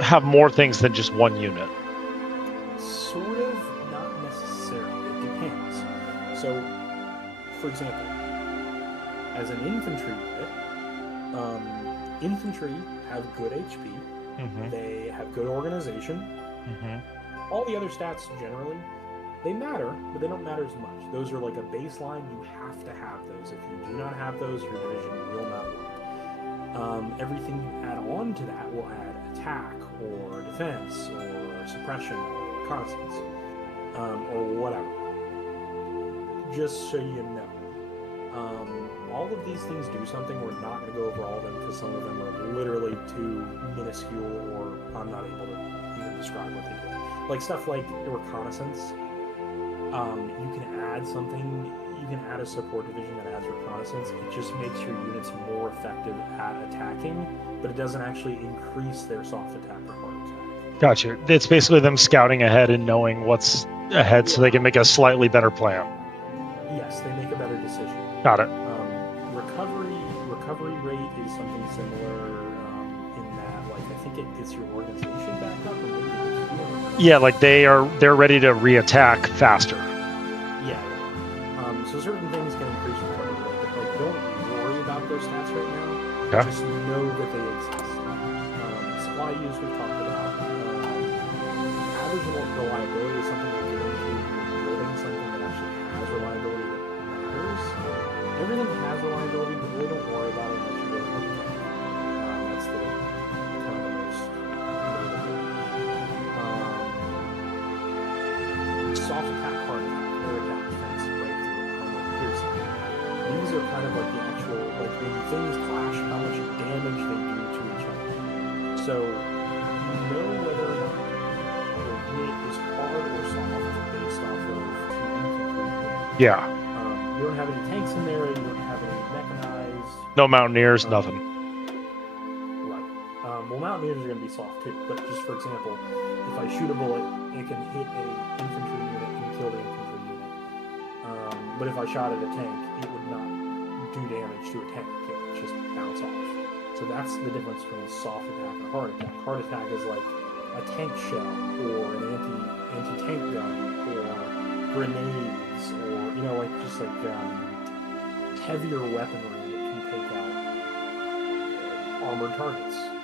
have more things than just one unit. Sort of, not necessarily. It depends. So, for example, as an infantry unit, infantry have good HP, they have good organization, all the other stats generally, they matter, but they don't matter as much. Those are like a baseline, you have to have those. If you do not have those, your division will not work. Everything you add on to that will add attack, or defense, or suppression, or reconnaissance, or whatever. Just so you know. All of these things do something. We're not going to go over all of them because some of them are literally too minuscule, or I'm not able to even describe what they do. Like stuff like reconnaissance. You can add something. You can add a support division that adds reconnaissance. It just makes your units more effective at attacking, but it doesn't actually increase their soft attack or hard attack. Gotcha. It's basically them scouting ahead and knowing what's ahead so they can make a slightly better plan. Yes, they make a better decision. Got it. Recovery rate is something similar in that, like, I think it gets your organization back up, or maybe yeah, like they're ready to re-attack faster. Yeah. So certain things can increase recovery rate, but like don't worry about those stats right now. Okay. Just know that they exist. Supply use we've talked about. Average reliability is something that we're going to building something that actually has reliability that matters. Everything has reliability, but really don't worry about it unless you really want to. That's the kind of the most soft attack, hard attack, air attack, defense, breakthrough, armor, piercing. These are kind of like the actual, like when things clash, how much damage they do to each other. So you know whether or not your unit is hard or soft based off of infantry. Yeah. You don't have any tanks in there, you don't have any mechanized. No mountaineers, nothing. Right. Well, mountaineers are going to be soft too, but just for example, if I shoot a bullet, it can hit a infantry unit and kill the infantry unit. But if I shot at a tank, it would not do damage to a tank, it would just bounce off. So that's the difference between soft attack and hard attack. Hard attack is like a tank shell, or an anti-tank gun, or grenades, or like just like heavier weaponry that can take out armored targets.